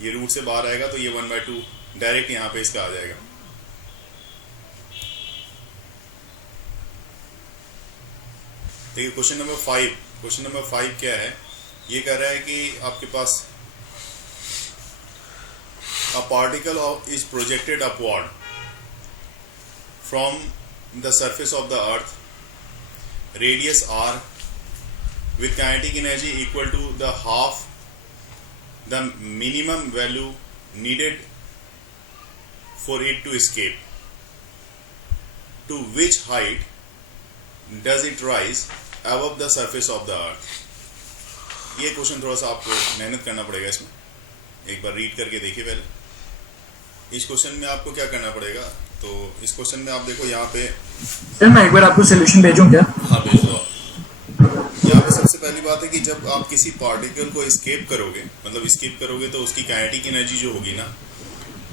ये रूट से बाहर आएगा तो ये 1/2 डायरेक्ट यहाँ पे इसका आ जाएगा। देखिए क्वेश्चन नंबर 5 क्या है, ये कह रहा है कि आपके पास a particle is projected upward from the surface of the earth, radius r, with kinetic energy equal to the half the minimum value needed for it to escape. To which height does it rise above the surface of the earth? ये question थोड़ा सा आपको मेहनत करना पड़ेगा इसमें, एक बार read करके देखिए पहले। इस क्वेश्चन में आपको क्या करना पड़ेगा, तो इस क्वेश्चन में आप देखो यहाँ पे, सर मैं एक बार आपको सोल्यूशन भेजूं क्या? हाँ भेज दो आप। यहाँ पे सबसे पहली बात है कि जब आप किसी पार्टिकल को स्केप करोगे, मतलब स्केप करोगे, तो उसकी काइनेटिक एनर्जी जो होगी ना,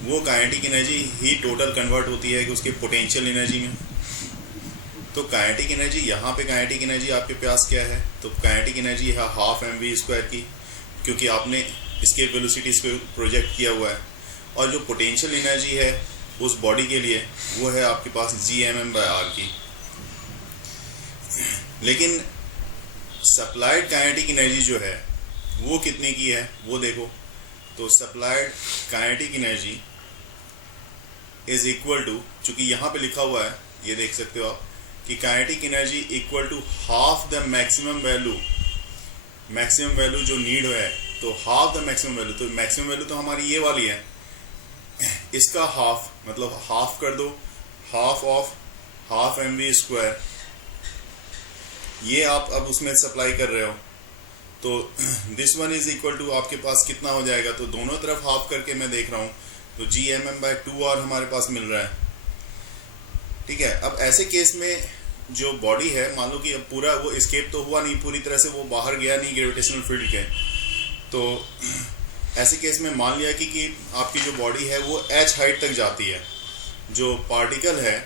वो काइनेटिक एनर्जी ही टोटल कन्वर्ट होती है कि उसके पोटेंशियल एनर्जी में। तो काइनेटिक एनर्जी, यहाँ पे काइनेटिक एनर्जी आपके पास क्या है, तो काइनेटिक एनर्जी है 12mv² की, क्योंकि आपने स्केप वेलोसिटी पे प्रोजेक्ट किया हुआ है। और जो पोटेंशियल एनर्जी है उस बॉडी के लिए वो है आपके पास Gmm/r की। लेकिन सप्लाइड काइनेटिक एनर्जी जो है वो कितने की है वो देखो, तो supplied kinetic energy is equal to, चूंकि यहाँ पे लिखा हुआ है ये देख सकते हो आप कि kinetic energy equal to half the maximum value जो नीड है, तो हाफ द मैक्सिमम वैल्यू, तो मैक्सिमम वैल्यू तो हमारी ये वाली है, इसका हाफ मतलब हाफ कर दो, हाफ ऑफ 12mv², ये आप अब उसमें सप्लाई कर रहे हो, तो this one is equal to आपके पास कितना हो जाएगा, तो दोनों तरफ हाफ करके मैं देख रहा हूँ, तो Gmm/2r हमारे पास मिल रहा है, ठीक है। अब ऐसे केस में जो बॉडी है, मान लो कि अब पूरा वो एस्केप तो हुआ नहीं पूरी तरह से, वो बाहर गया नहीं ग्रेविटेशनल फील्ड के, तो ऐसे केस में मान लिया कि आपकी जो बॉडी है वो h हाइट तक जाती है, जो पार्टिकल है,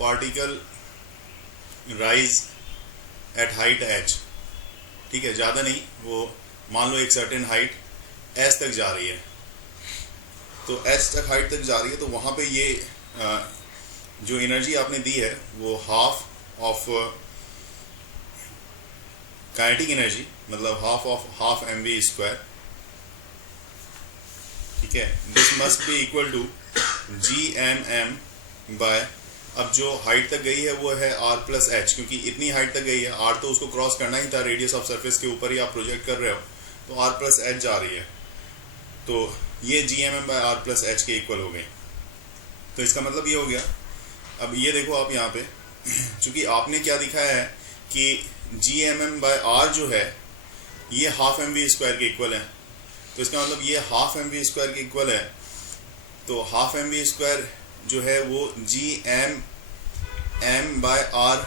particle rise at height h, ठीक है, ज़्यादा नहीं, वो मान लो एक सर्टेन हाइट h तक जा रही है, तो h तक हाइट तक जा रही है, तो वहाँ पे ये जो एनर्जी आपने दी है वो हाफ ऑफ काइनेटिक एनर्जी, मतलब हाफ ऑफ 12mv², ठीक है। This must be equal to Gmm/r², अब जो हाइट तक गई है वो है r प्लस एच, क्योंकि इतनी हाइट तक गई है, r तो उसको क्रॉस करना ही था, रेडियस ऑफ सरफेस के ऊपर ही आप प्रोजेक्ट कर रहे हो, तो r प्लस एच जा रही है, तो ये GMM by r plus h के इक्वल हो गई। तो इसका मतलब ये हो गया। अब ये देखो आप यहाँ पे, चूंकि आपने क्या दिखाया है कि GMM बाय r जो है ये हाफ mv² के इक्वल है, तो इसका मतलब ये हाफ mv² के इक्वल है, तो हाफ mv² जो है वो GMM बाय r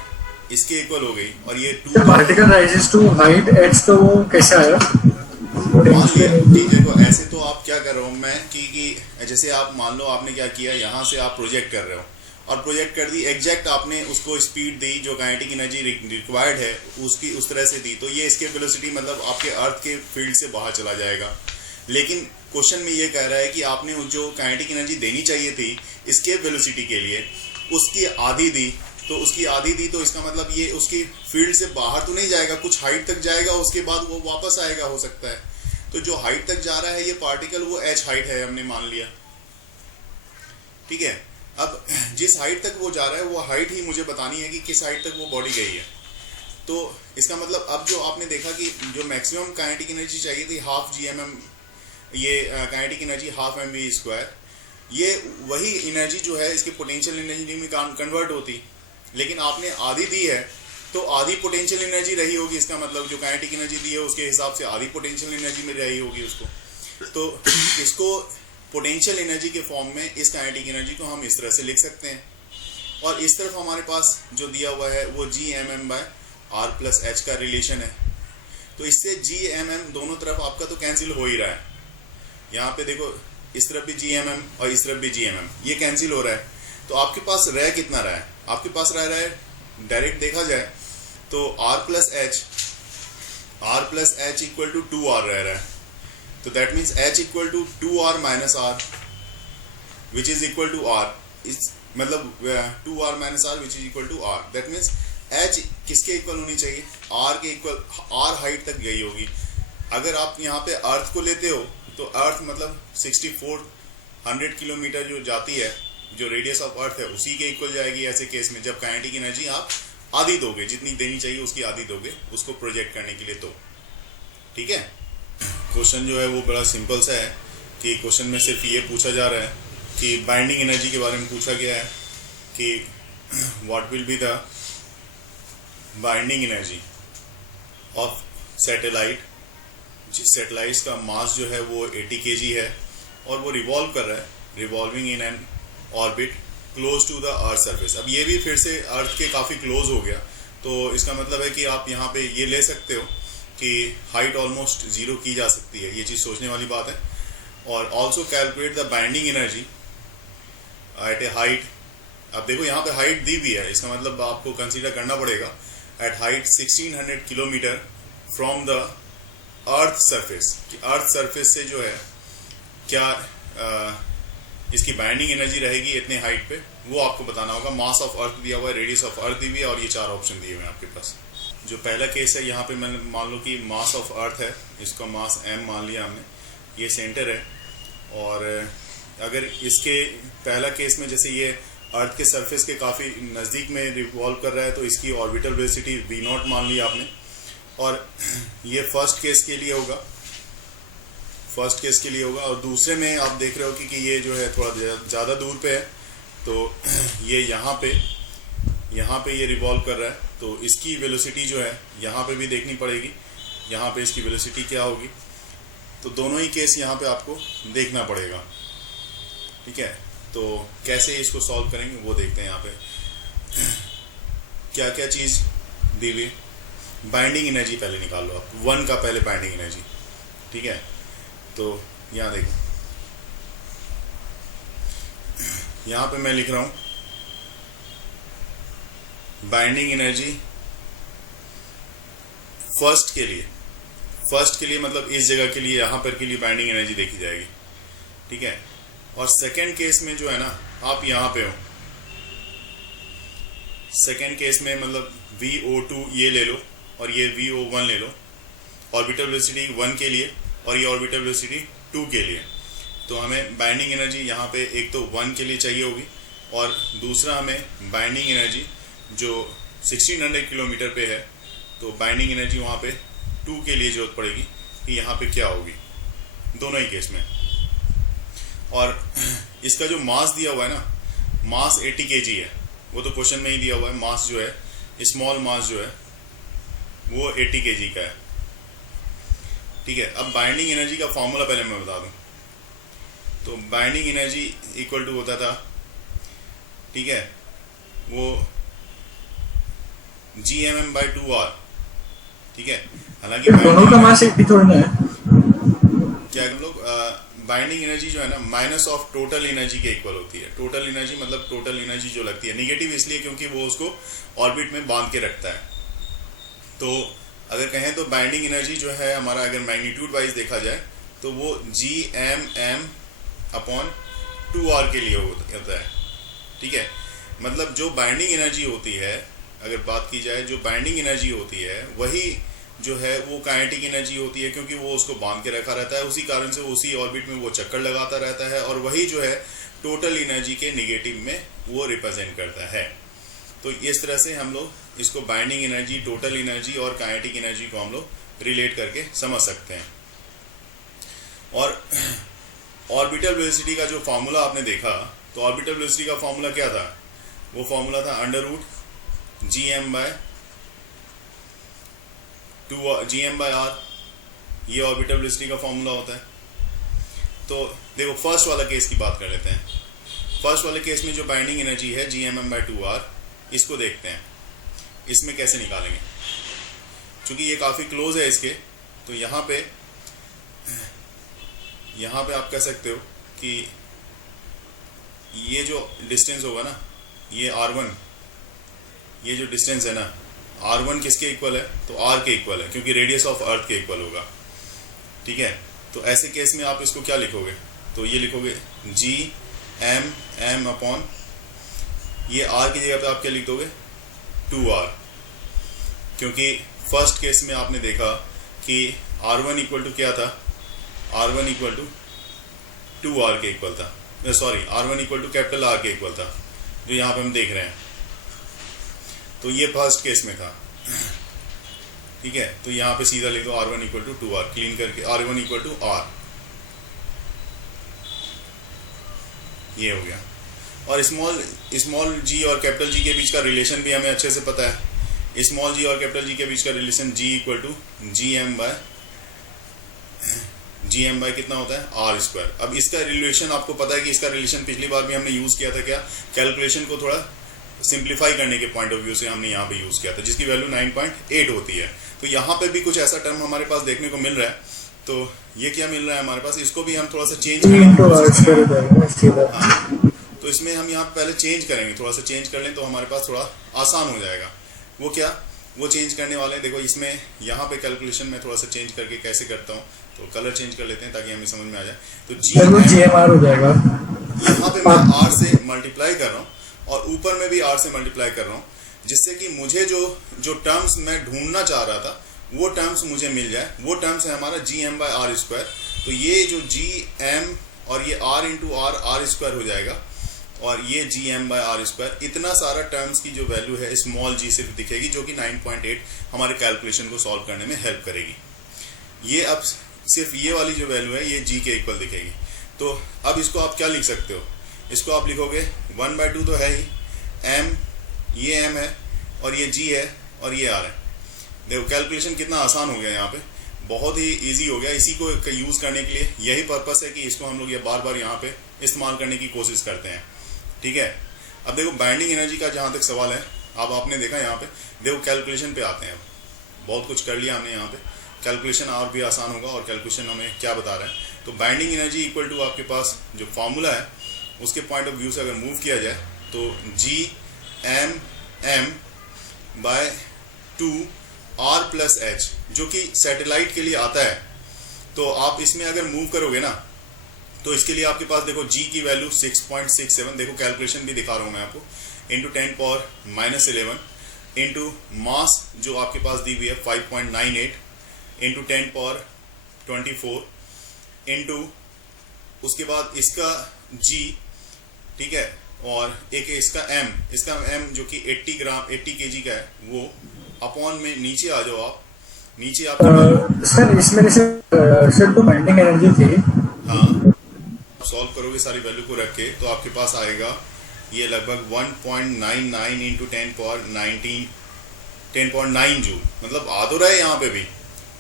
इसके इक्वल हो गई, और ये 2 particle rises to height h, तो वो कैसे आया? मान लिया। देखो ऐसे तो आप क्या कर रहे हो मैं कि जैसे आप मान लो आपने क्या किया, यहाँ से आप प्रोजेक्ट कर रहे हो और प्रोजेक्ट कर दी एग्जैक्ट, आपने उसको स्पीड दी जो काइनेटिक एनर्जी रिक्वायर्ड है उसकी उस तरह से दी, तो ये इसके वेलोसिटी मतलब आपके अर्थ के फील्ड से बाहर चला जाएगा। लेकिन क्वेश्चन में ये कह रहा है कि आपने जो काइनेटिक एनर्जी देनी चाहिए थी इसके वेलोसिटी के लिए उसकी आधी दी, तो उसकी आधी दी, तो इसका मतलब ये उसकी फील्ड से बाहर तो नहीं जाएगा, कुछ हाइट तक जाएगा, उसके बाद वो वापस आएगा हो सकता है। तो जो हाइट तक जा रहा है ये पार्टिकल वो h हाइट है, हमने मान लिया, ठीक है। अब जिस हाइट तक वो जा रहा है वो हाइट ही मुझे बतानी है कि किस हाइट तक वो बॉडी गई है। तो इसका मतलब अब जो आपने देखा कि जो मैक्सिमम काइनेटिक एनर्जी चाहिए थी हाफ GMM, ये काइनेटिक एनर्जी हाफ mv², ये वही एनर्जी जो है इसके पोटेंशियल एनर्जी में कन्वर्ट होती, लेकिन आपने आधी दी है तो आधी पोटेंशियल एनर्जी रही होगी, इसका मतलब जो काइनेटिक एनर्जी दी है उसके हिसाब से आधी पोटेंशियल एनर्जी में रही होगी उसको, तो इसको पोटेंशियल एनर्जी के फॉर्म में इस काइनेटिक एनर्जी को हम इस तरह से लिख सकते हैं। और इस तरफ हमारे पास जो दिया हुआ है वो GMM by r plus h का रिलेशन है, तो इससे GMM दोनों तरफ आपका तो कैंसिल हो ही रहा है। यहाँ पे देखो इस तरफ भी GMM और इस तरफ भी GMM, ये कैंसिल हो रहा है, तो आपके पास रह कितना रहा है, आपके पास रह रहा है डायरेक्ट देखा जाए तो r plus H equal to 2r रह रहा है, तो that means h equal to 2r minus r which is equal to r, इस मतलब 2r minus r which is equal to r, that means h किसके इक्वल होनी चाहिए, r के इक्वल, r हाइट तक गई होगी। अगर आप यहाँ पे अर्थ को लेते हो तो अर्थ मतलब 6400 किलोमीटर जो जाती है, जो रेडियस ऑफ अर्थ है उसी के इक्वल जाएगी ऐसे केस में, जब काइनेटिक एनर्जी आप आधी दोगे, जितनी देनी चाहिए उसकी आधी दोगे उसको प्रोजेक्ट करने के लिए, तो ठीक है। क्वेश्चन जो है वो बड़ा सिंपल सा है कि क्वेश्चन में सिर्फ ये पूछा जा रहा है कि बाइंडिंग एनर्जी के बारे में पूछा गया है कि what will be the binding energy of satellite, जिस सैटेलाइट का मास जो है वो 80 kg है और वो रिवॉल्व कर रहा है, revolving in an orbit close to the earth surface. अब ये भी फिर से अर्थ के काफ़ी क्लोज हो गया, तो इसका मतलब है कि आप यहाँ पे ये ले सकते हो कि हाइट ऑलमोस्ट 0 की जा सकती है, ये चीज़ सोचने वाली बात है। और also calculate the binding energy at A height, अब देखो यहाँ पे हाइट दी भी है, इसका मतलब आपको कंसीडर करना पड़ेगा at height 1600 kilometre from the earth surface, कि अर्थ सरफेस से जो है क्या इसकी बाइंडिंग एनर्जी रहेगी इतने हाइट पे, वो आपको बताना होगा। मास ऑफ अर्थ दिया हुआ है, रेडियस ऑफ अर्थ दी हुई है, और ये 4 ऑप्शन दिए हुए हैं आपके पास। जो पहला केस है यहाँ पे मैंने मान लो कि मास ऑफ अर्थ है, इसका मास m मान लिया हमने, ये सेंटर है, और अगर इसके पहला केस में जैसे ये अर्थ के सरफेस के काफ़ी नज़दीक में रिवॉल्व कर रहा है, तो इसकी ऑर्बिटल वेलोसिटी v0 मान लिया आपने, और ये फर्स्ट केस के लिए होगा, फर्स्ट केस के लिए होगा। और दूसरे में आप देख रहे हो कि ये जो है थोड़ा ज़्यादा दूर पे है, तो ये यहाँ पे ये रिवॉल्व कर रहा है, तो इसकी वेलोसिटी जो है यहाँ पे भी देखनी पड़ेगी, यहाँ पे इसकी वेलोसिटी क्या होगी, तो दोनों ही केस यहाँ पे आपको देखना पड़ेगा, ठीक है। तो कैसे इसको सॉल्व करेंगे वो देखते हैं। यहाँ पे क्या क्या चीज़ दी हुई, बाइंडिंग एनर्जी पहले निकाल लो आप, 1 का पहले बाइंडिंग एनर्जी, ठीक है। तो यहाँ देखो, यहाँ पे मैं लिख रहा हूँ बाइंडिंग एनर्जी फर्स्ट के लिए मतलब इस जगह के लिए, यहाँ पर के लिए बाइंडिंग एनर्जी देखी जाएगी, ठीक है। और सेकेंड केस में जो है ना, आप यहाँ पे हो, सेकेंड केस में मतलब VO2 ये ले लो और ये VO1 ले लो, ऑर्बिटल वेलोसिटी 1 के लिए और ये ऑर्बिटल वेलोसिटी 2 के लिए। तो हमें बाइंडिंग एनर्जी यहाँ पे एक तो 1 के लिए चाहिए होगी, और दूसरा हमें बाइंडिंग एनर्जी जो 1600 किलोमीटर पे है, तो बाइंडिंग एनर्जी वहाँ पे 2 के लिए जरूरत पड़ेगी कि यहाँ पे क्या होगी दोनों ही केस में। और इसका जो मास दिया हुआ है ना, मास 80 kg है, वो तो क्वेश्चन में ही दिया हुआ है। मास जो है, स्मॉल मास जो है वो 80 kg का है, ठीक है। अब बाइंडिंग एनर्जी का फॉर्मूला पहले मैं बता दूं। तो बाइंडिंग एनर्जी इक्वल टू होता था, ठीक है, वो Gmm/2r, ठीक है। हालांकि दोनों का मास एक भी थोड़ा ना है, क्या हम लोग बाइंडिंग एनर्जी जो है ना माइनस ऑफ टोटल एनर्जी के इक्वल होती है। टोटल एनर्जी मतलब टोटल एनर्जी जो लगती है, निगेटिव इसलिए क्योंकि वो उसको ऑर्बिट में बांध के रखता है। तो अगर कहें तो बाइंडिंग एनर्जी जो है हमारा, अगर मैग्नीट्यूड वाइज देखा जाए तो वो Gmm/2r के लिए होता है, ठीक है। मतलब जो बाइंडिंग एनर्जी होती है, अगर बात की जाए, जो बाइंडिंग एनर्जी होती है वही जो है वो काइनेटिक एनर्जी होती है, क्योंकि वो उसको बांध के रखा रहता है, उसी कारण से उसी ऑर्बिट में वो चक्कर लगाता रहता है, और वही जो है टोटल एनर्जी के निगेटिव में वो रिप्रेजेंट करता है। तो इस तरह से हम लोग इसको बाइंडिंग एनर्जी, टोटल एनर्जी और काइनेटिक एनर्जी को हम लोग रिलेट करके समझ सकते हैं। और ऑर्बिटल वेलोसिटी का जो फॉर्मूला आपने देखा, तो ऑर्बिटल वेलोसिटी का फॉर्मूला क्या था? वो फॉर्मूला था √Gm/r, ये ऑर्बिटल वेलोसिटी का फॉर्मूला होता है। तो देखो फर्स्ट वाला केस की बात कर लेते हैं। फर्स्ट वाले केस में जो बाइंडिंग एनर्जी है Gmm/2r, इसको देखते हैं इसमें कैसे निकालेंगे। क्योंकि ये काफ़ी क्लोज है इसके, तो यहाँ पे आप कह सकते हो कि ये जो डिस्टेंस होगा ना, ये r1, ये जो डिस्टेंस है ना, r1 किसके इक्वल है? तो r के इक्वल है, क्योंकि रेडियस ऑफ अर्थ के इक्वल होगा, ठीक है। तो ऐसे केस में आप इसको क्या लिखोगे? तो ये लिखोगे Gmm अपॉन, ये r की जगह पे आप क्या लिख दोगे? 2r, क्योंकि फर्स्ट केस में आपने देखा कि r1 इक्वल टू क्या था? r1 इक्वल टू 2r के इक्वल था, sorry r1 equal to capital R के इक्वल था, जो यहाँ पे हम देख रहे हैं। तो ये फर्स्ट केस में था, ठीक है। तो यहाँ पे सीधा लिख दो r1 equal to 2r, clean करके r1 इक्वल टू r, ये हो गया। और स्मॉल जी और कैपिटल जी के बीच का रिलेशन भी हमें अच्छे से पता है। स्मॉल जी और कैपिटल जी के बीच का relation G equal to Gm by कितना होता है? r²। अब इसका रिलेशन आपको पता है कि इसका रिलेशन पिछली बार भी हमने यूज़ किया था। क्या? कैलकुलेशन को थोड़ा सिंप्लीफाई करने के पॉइंट ऑफ व्यू से हमने यहाँ पे यूज़ किया था, जिसकी वैल्यू 9.8 होती है। तो यहाँ पे भी कुछ ऐसा टर्म हमारे पास देखने को मिल रहा है। तो ये क्या मिल रहा है हमारे पास? इसको भी हम थोड़ा सा चेंज करेंगे। तो इसमें हम यहाँ पहले चेंज करेंगे, थोड़ा सा चेंज कर लें तो हमारे पास थोड़ा आसान हो जाएगा। वो क्या? वो चेंज करने वाले हैं, देखो इसमें यहाँ पे कैलकुलेशन में थोड़ा सा चेंज करके कैसे करता हूँ, तो कलर चेंज कर लेते हैं ताकि हमें समझ में आ जाए। तो GMR हो जाएगा, यहाँ पे मैं r से मल्टीप्लाई कर रहा हूँ और ऊपर में भी r से मल्टीप्लाई कर रहा हूँ, जिससे कि मुझे जो टर्म्स मैं ढूंढना चाह रहा था वो टर्म्स मुझे मिल जाए। वो टर्म्स है हमारा Gm/r²। तो ये जो Gm और ये r इंटू r² हो जाएगा, और ये Gm/r²। इतना सारा टर्म्स की जो वैल्यू है स्मॉल g सिर्फ दिखेगी, जो कि 9.8 हमारे कैलकुलेशन को सॉल्व करने में हेल्प करेगी। ये अब सिर्फ ये वाली जो वैल्यू है ये g के इक्वल दिखेगी। तो अब इसको आप क्या लिख सकते हो? इसको आप लिखोगे 1/2 तो है ही, m, ये m है और ये g है और ये r है। देखो कैलकुलेशन कितना आसान हो गया, यहाँ पे बहुत ही इजी हो गया। इसी को यूज़ करने के लिए यही पर्पस है कि इसको हम लोग ये बार बार यहाँ पे इस्तेमाल करने की कोशिश करते हैं, ठीक है। अब देखो बाइंडिंग एनर्जी का जहाँ तक सवाल है, अब आपने देखा यहाँ पे, देखो कैलकुलेशन पे आते हैं। अब बहुत कुछ कर लिया हमने यहाँ पे, कैलकुलेशन और भी आसान होगा। और कैलकुलेशन हमें क्या बता रहा है? तो बाइंडिंग एनर्जी इक्वल टू आपके पास जो फॉर्मूला है उसके पॉइंट ऑफ व्यू से अगर मूव किया जाए तो Gmm/2r+h, जो कि सैटेलाइट के लिए आता है। तो आप इसमें अगर मूव करोगे ना, तो इसके लिए आपके पास देखो g की वैल्यू 6.67, देखो कैलकुलेशन भी दिखा रहा हूँ मैं आपको, इंटू 10⁻⁻11 इंटू मास जो आपके पास दी हुई है 5.98 इंटू 10⁻24 इंटू उसके बाद इसका g, ठीक है, और एक इसका m जो कि 80 kg का है, वो अपॉन में नीचे आ जाओ आप, नीचे आप सर इसमें से सर तो बाइंडिंग एनर्जी थी। हाँ, सॉल्व करोगे सारी वैल्यू को रख के तो आपके पास आएगा ये लगभग 1.99 इंटू 10⁻9 जूल, मतलब आ तो रहा है यहाँ पे भी,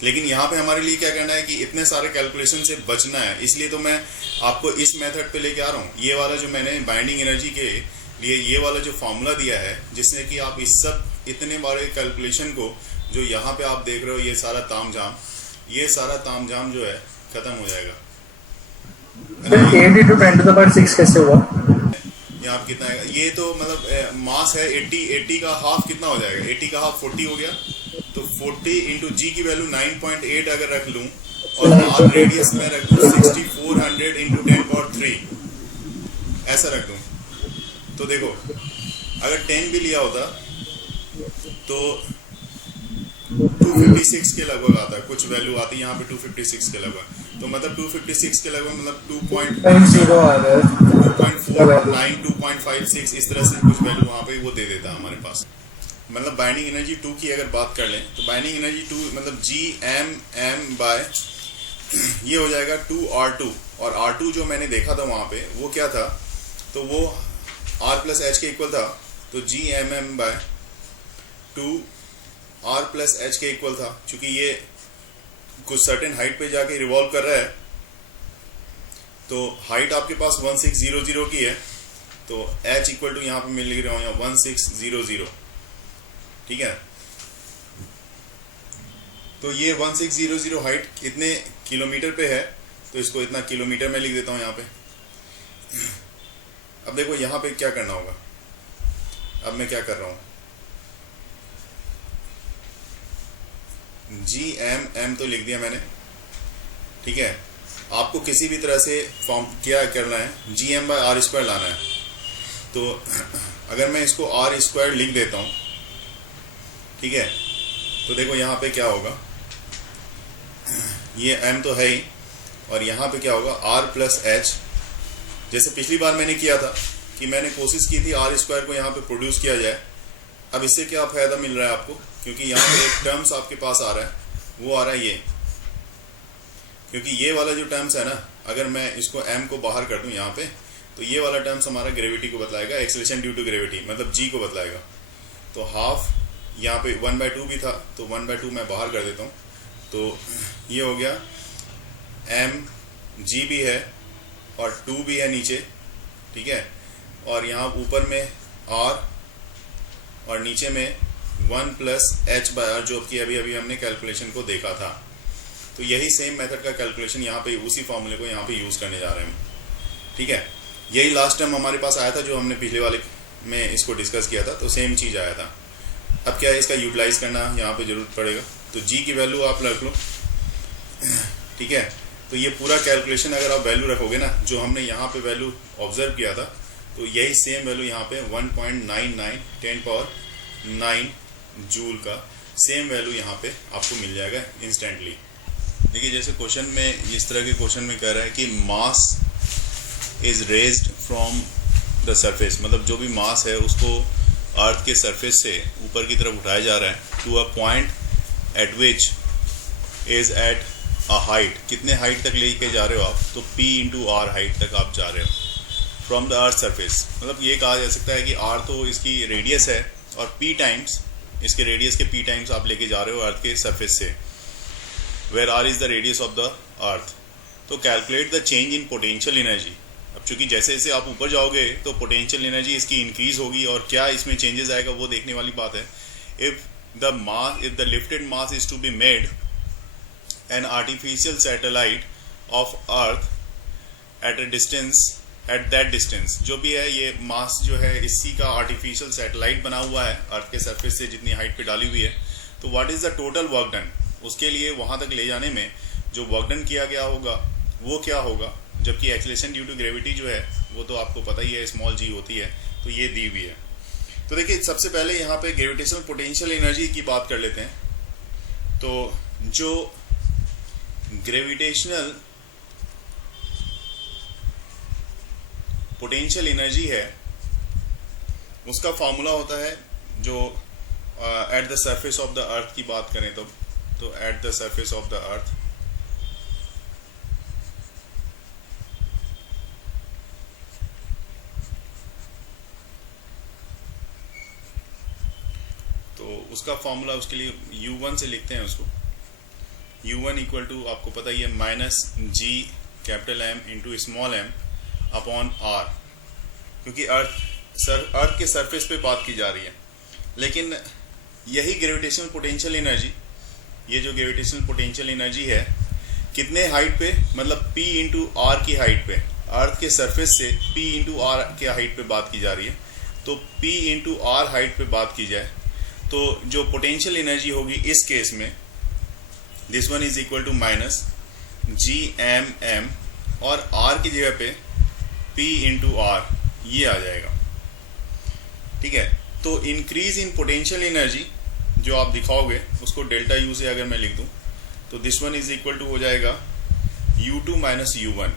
लेकिन यहाँ पे हमारे लिए क्या करना है कि इतने सारे कैलकुलेशन से बचना है। इसलिए तो मैं आपको इस मेथड पे लेके आ रहा हूँ। ये वाला जो मैंने बाइंडिंग एनर्जी के लिए ये वाला जो फॉर्मूला दिया है, जिसने कि आप इस सब इतने बड़े कैलकुलेशन को जो यहाँ पे आप देख रहे हो, ये सारा तामझाम जो है खत्म हो जाएगा। सर 80 to 10⁻6 कैसे हुआ? यहाँ पे कितना है, ये तो मतलब मास है 80 का हाफ कितना हो जाएगा, 80 का हाफ 40 हो गया, तो 40 इंटू जी की वैल्यू 9.8 अगर रख लूँ और आर रेडियस में रख दूँ 6400 इंटू 10⁻3 ऐसा रख दूँ, तो देखो अगर 10 भी लिया होता तो 256 के लगभग आता है, कुछ वैल्यू आती है यहाँ पे 256 के लगभग, तो मतलब 256 के लगभग मतलब 2.0 आ रहा है, 2.49 2.56 इस तरह से कुछ वैल्यू वहाँ पे वो दे देता है हमारे पास। मतलब बाइंडिंग एनर्जी 2 की अगर बात कर लें तो बाइंडिंग एनर्जी 2 मतलब GM बाय ये हो जाएगा 2R2, और R2 जो मैंने देखा था वहाँ पे वो क्या था, तो वो R प्लस H के इक्वल था, तो GM by 2R plus H के इक्वल था। चूंकि ये कुछ सर्टेन हाइट पे जाके रिवॉल्व कर रहा है, तो हाइट आपके पास 1600 की है, तो H इक्वल टू यहाँ पे मैं लिख रहा हूँ 1600, ठीक है। तो ये 1600 हाइट कितने किलोमीटर पे है, तो इसको इतना किलोमीटर में लिख देता हूँ यहाँ पे। अब देखो यहाँ पे क्या करना होगा, अब मैं क्या कर रहा हूँ, GM तो लिख दिया मैंने, ठीक है। आपको किसी भी तरह से फॉर्म क्या करना है, GM बाय आर स्क्वायर लाना है, तो अगर मैं इसको आर स्क्वायर लिख देता हूँ, ठीक है, तो देखो यहाँ पे क्या होगा, ये m तो है ही, और यहाँ पे क्या होगा r प्लस एच। जैसे पिछली बार मैंने किया था कि मैंने कोशिश की थी आर स्क्वायर को यहाँ पे प्रोड्यूस किया जाए। अब इससे क्या फ़ायदा मिल रहा है आपको, क्योंकि यहाँ पे एक टर्म्स आपके पास आ रहा है, वो आ रहा है ये, क्योंकि ये वाला जो टर्म्स है ना, अगर मैं इसको m को बाहर कर दूँ यहाँ पे, तो ये वाला टर्म्स हमारा ग्रेविटी को बतलाएगा, एक्सेलरेशन ड्यू टू ग्रेविटी मतलब g को बतलाएगा। तो हाफ यहाँ पे 1/2 भी था, तो 1/2 मैं बाहर कर देता हूँ, तो ये हो गया m g भी है और 2 भी है नीचे, ठीक है, और यहाँ ऊपर में r और नीचे में 1 प्लस एच बाय आर, जो कि अभी हमने कैलकुलेशन को देखा था। तो यही सेम मेथड का कैलकुलेशन यहाँ पे उसी फॉर्मूले को यहाँ पे यूज़ करने जा रहे हैं, ठीक है। यही लास्ट टाइम हमारे पास आया था जो हमने पिछले वाले में इसको डिस्कस किया था, तो सेम चीज़ आया था। अब क्या है, इसका यूटिलाइज करना यहाँ पे ज़रूरत पड़ेगा, तो जी की वैल्यू आप रख लो, ठीक है। तो ये पूरा कैलकुलेशन अगर आप वैल्यू रखोगे ना, जो हमने यहाँ पे वैल्यू ऑब्जर्व किया था, तो यही सेम वैल्यू यहाँ पे 1.99 10⁻9 जूल का सेम वैल्यू यहाँ पे आपको मिल जाएगा इंस्टेंटली। देखिए जैसे क्वेश्चन में इस तरह के क्वेश्चन में कह रहा है कि mass is raised from the surface, मतलब जो भी मास है उसको अर्थ के सरफेस से ऊपर की तरफ उठाया जा रहा है, to a point at which is at a height, कितने हाइट तक लेके जा रहे हो आप, तो P इंटू आर हाइट तक आप जा रहे हो फ्रॉम द अर्थ सरफेस। मतलब ये कहा जा सकता है कि R तो इसकी रेडियस है और P टाइम्स इसके रेडियस के P टाइम्स आप लेके जा रहे हो अर्थ के सरफेस से, where R is the radius of the earth. तो calculate the change in potential energy. अब चूंकि जैसे जैसे आप ऊपर जाओगे तो पोटेंशियल एनर्जी इसकी इंक्रीज होगी, और क्या इसमें चेंजेस आएगा वो देखने वाली बात है। If the lifted mass is to be made an artificial satellite of earth at that distance, जो भी है ये मास जो है इसी का आर्टिफिशियल सैटेलाइट बना हुआ है अर्थ के सरफेस से जितनी हाइट पे डाली हुई है, तो what is the total work done, उसके लिए वहां तक ले जाने में जो वर्क डन किया गया होगा वो क्या होगा। जबकि एक्सेलरेशन ड्यू टू ग्रेविटी जो है वो तो आपको पता ही है स्मॉल g होती है, तो ये दी हुई है। तो देखिए सबसे पहले यहाँ पे ग्रेविटेशनल पोटेंशियल एनर्जी की बात कर लेते हैं। तो जो ग्रेविटेशनल पोटेंशियल एनर्जी है उसका फार्मूला होता है जो at the surface of the अर्थ की बात करें तो at the surface of the earth तो उसका फॉर्मूला उसके लिए U1 से लिखते हैं उसको। U1 इक्वल टू आपको पता ही है minus G capital M into small m upon R, क्योंकि अर्थ के सरफेस पे बात की जा रही है। लेकिन यही ग्रेविटेशनल पोटेंशियल एनर्जी, ये जो ग्रेविटेशनल पोटेंशियल एनर्जी है कितने हाइट पे, मतलब P इंटू आर की हाइट पे, अर्थ के सरफेस से P इंटू आर के हाइट पे बात की जा रही है। तो P इंटू आर हाइट पे बात की जाए तो जो पोटेंशियल एनर्जी होगी इस केस में this one is equal to minus g m m और आर की जगह पे P इंटू आर ये आ जाएगा। ठीक है, तो इंक्रीज इन पोटेंशियल एनर्जी जो आप दिखाओगे उसको डेल्टा यू से अगर मैं लिख दूं तो this one is equal to हो जाएगा U2 माइनस U1,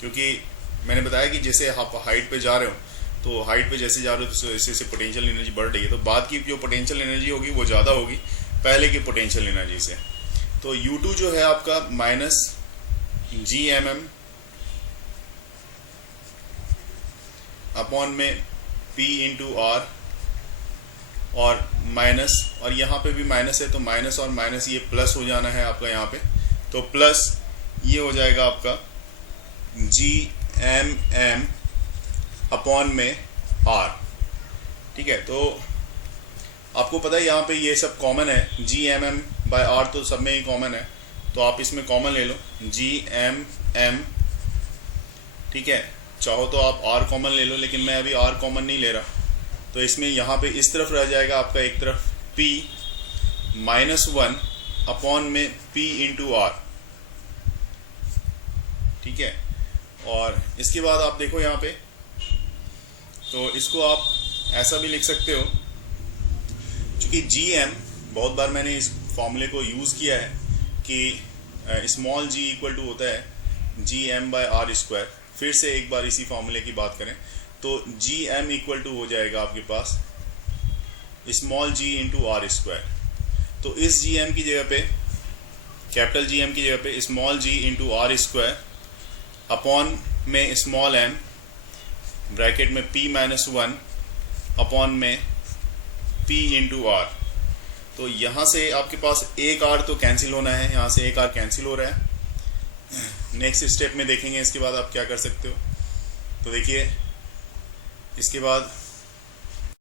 क्योंकि मैंने बताया कि जैसे आप हाइट पे जा रहे हो तो हाइट पे जैसे जा रहे हो तो ऐसे पोटेंशियल एनर्जी बढ़ रही है, तो बाद की जो पोटेंशियल एनर्जी होगी वो ज़्यादा होगी पहले की पोटेंशियल एनर्जी से। तो U2 जो है आपका minus g m m upon में P इंटू आर और माइनस, और यहाँ पे भी माइनस है तो माइनस और माइनस ये प्लस हो जाना है आपका यहाँ पे, तो प्लस ये हो जाएगा आपका जी एम एम अपॉन में R। ठीक है, तो आपको पता है यहाँ पे ये सब कॉमन है, जी एम एम बाय आर तो सब में ही कॉमन है, तो आप इसमें कॉमन ले लो जी एम एम। ठीक है, चाहो तो आप R कॉमन ले लो, लेकिन मैं अभी R कॉमन नहीं ले रहा, तो इसमें यहाँ पे इस तरफ रह जाएगा आपका एक तरफ P माइनस 1 अपॉन में P इंटू आर। ठीक है, और इसके बाद आप देखो यहाँ पे, तो इसको आप ऐसा भी लिख सकते हो, क्योंकि जी एम बहुत बार मैंने इस फॉर्मूले को यूज़ किया है कि स्मॉल जी इक्वल टू होता है G M by are square. फिर से एक बार इसी फॉर्मूले की बात करें तो जी एम इक्वल टू हो जाएगा आपके पास small g into are square. तो इस जी एम की जगह पे, कैपिटल जी एम की जगह पे small g into are square upon में स्मॉल एम ब्रैकेट में P माइनस 1 अपॉन में P इंटू आर। तो यहाँ से आपके पास एक आर तो कैंसिल होना है, यहाँ से एक आर कैंसिल हो रहा है। नेक्स्ट स्टेप में देखेंगे इसके बाद आप क्या कर सकते हो। तो देखिए इसके बाद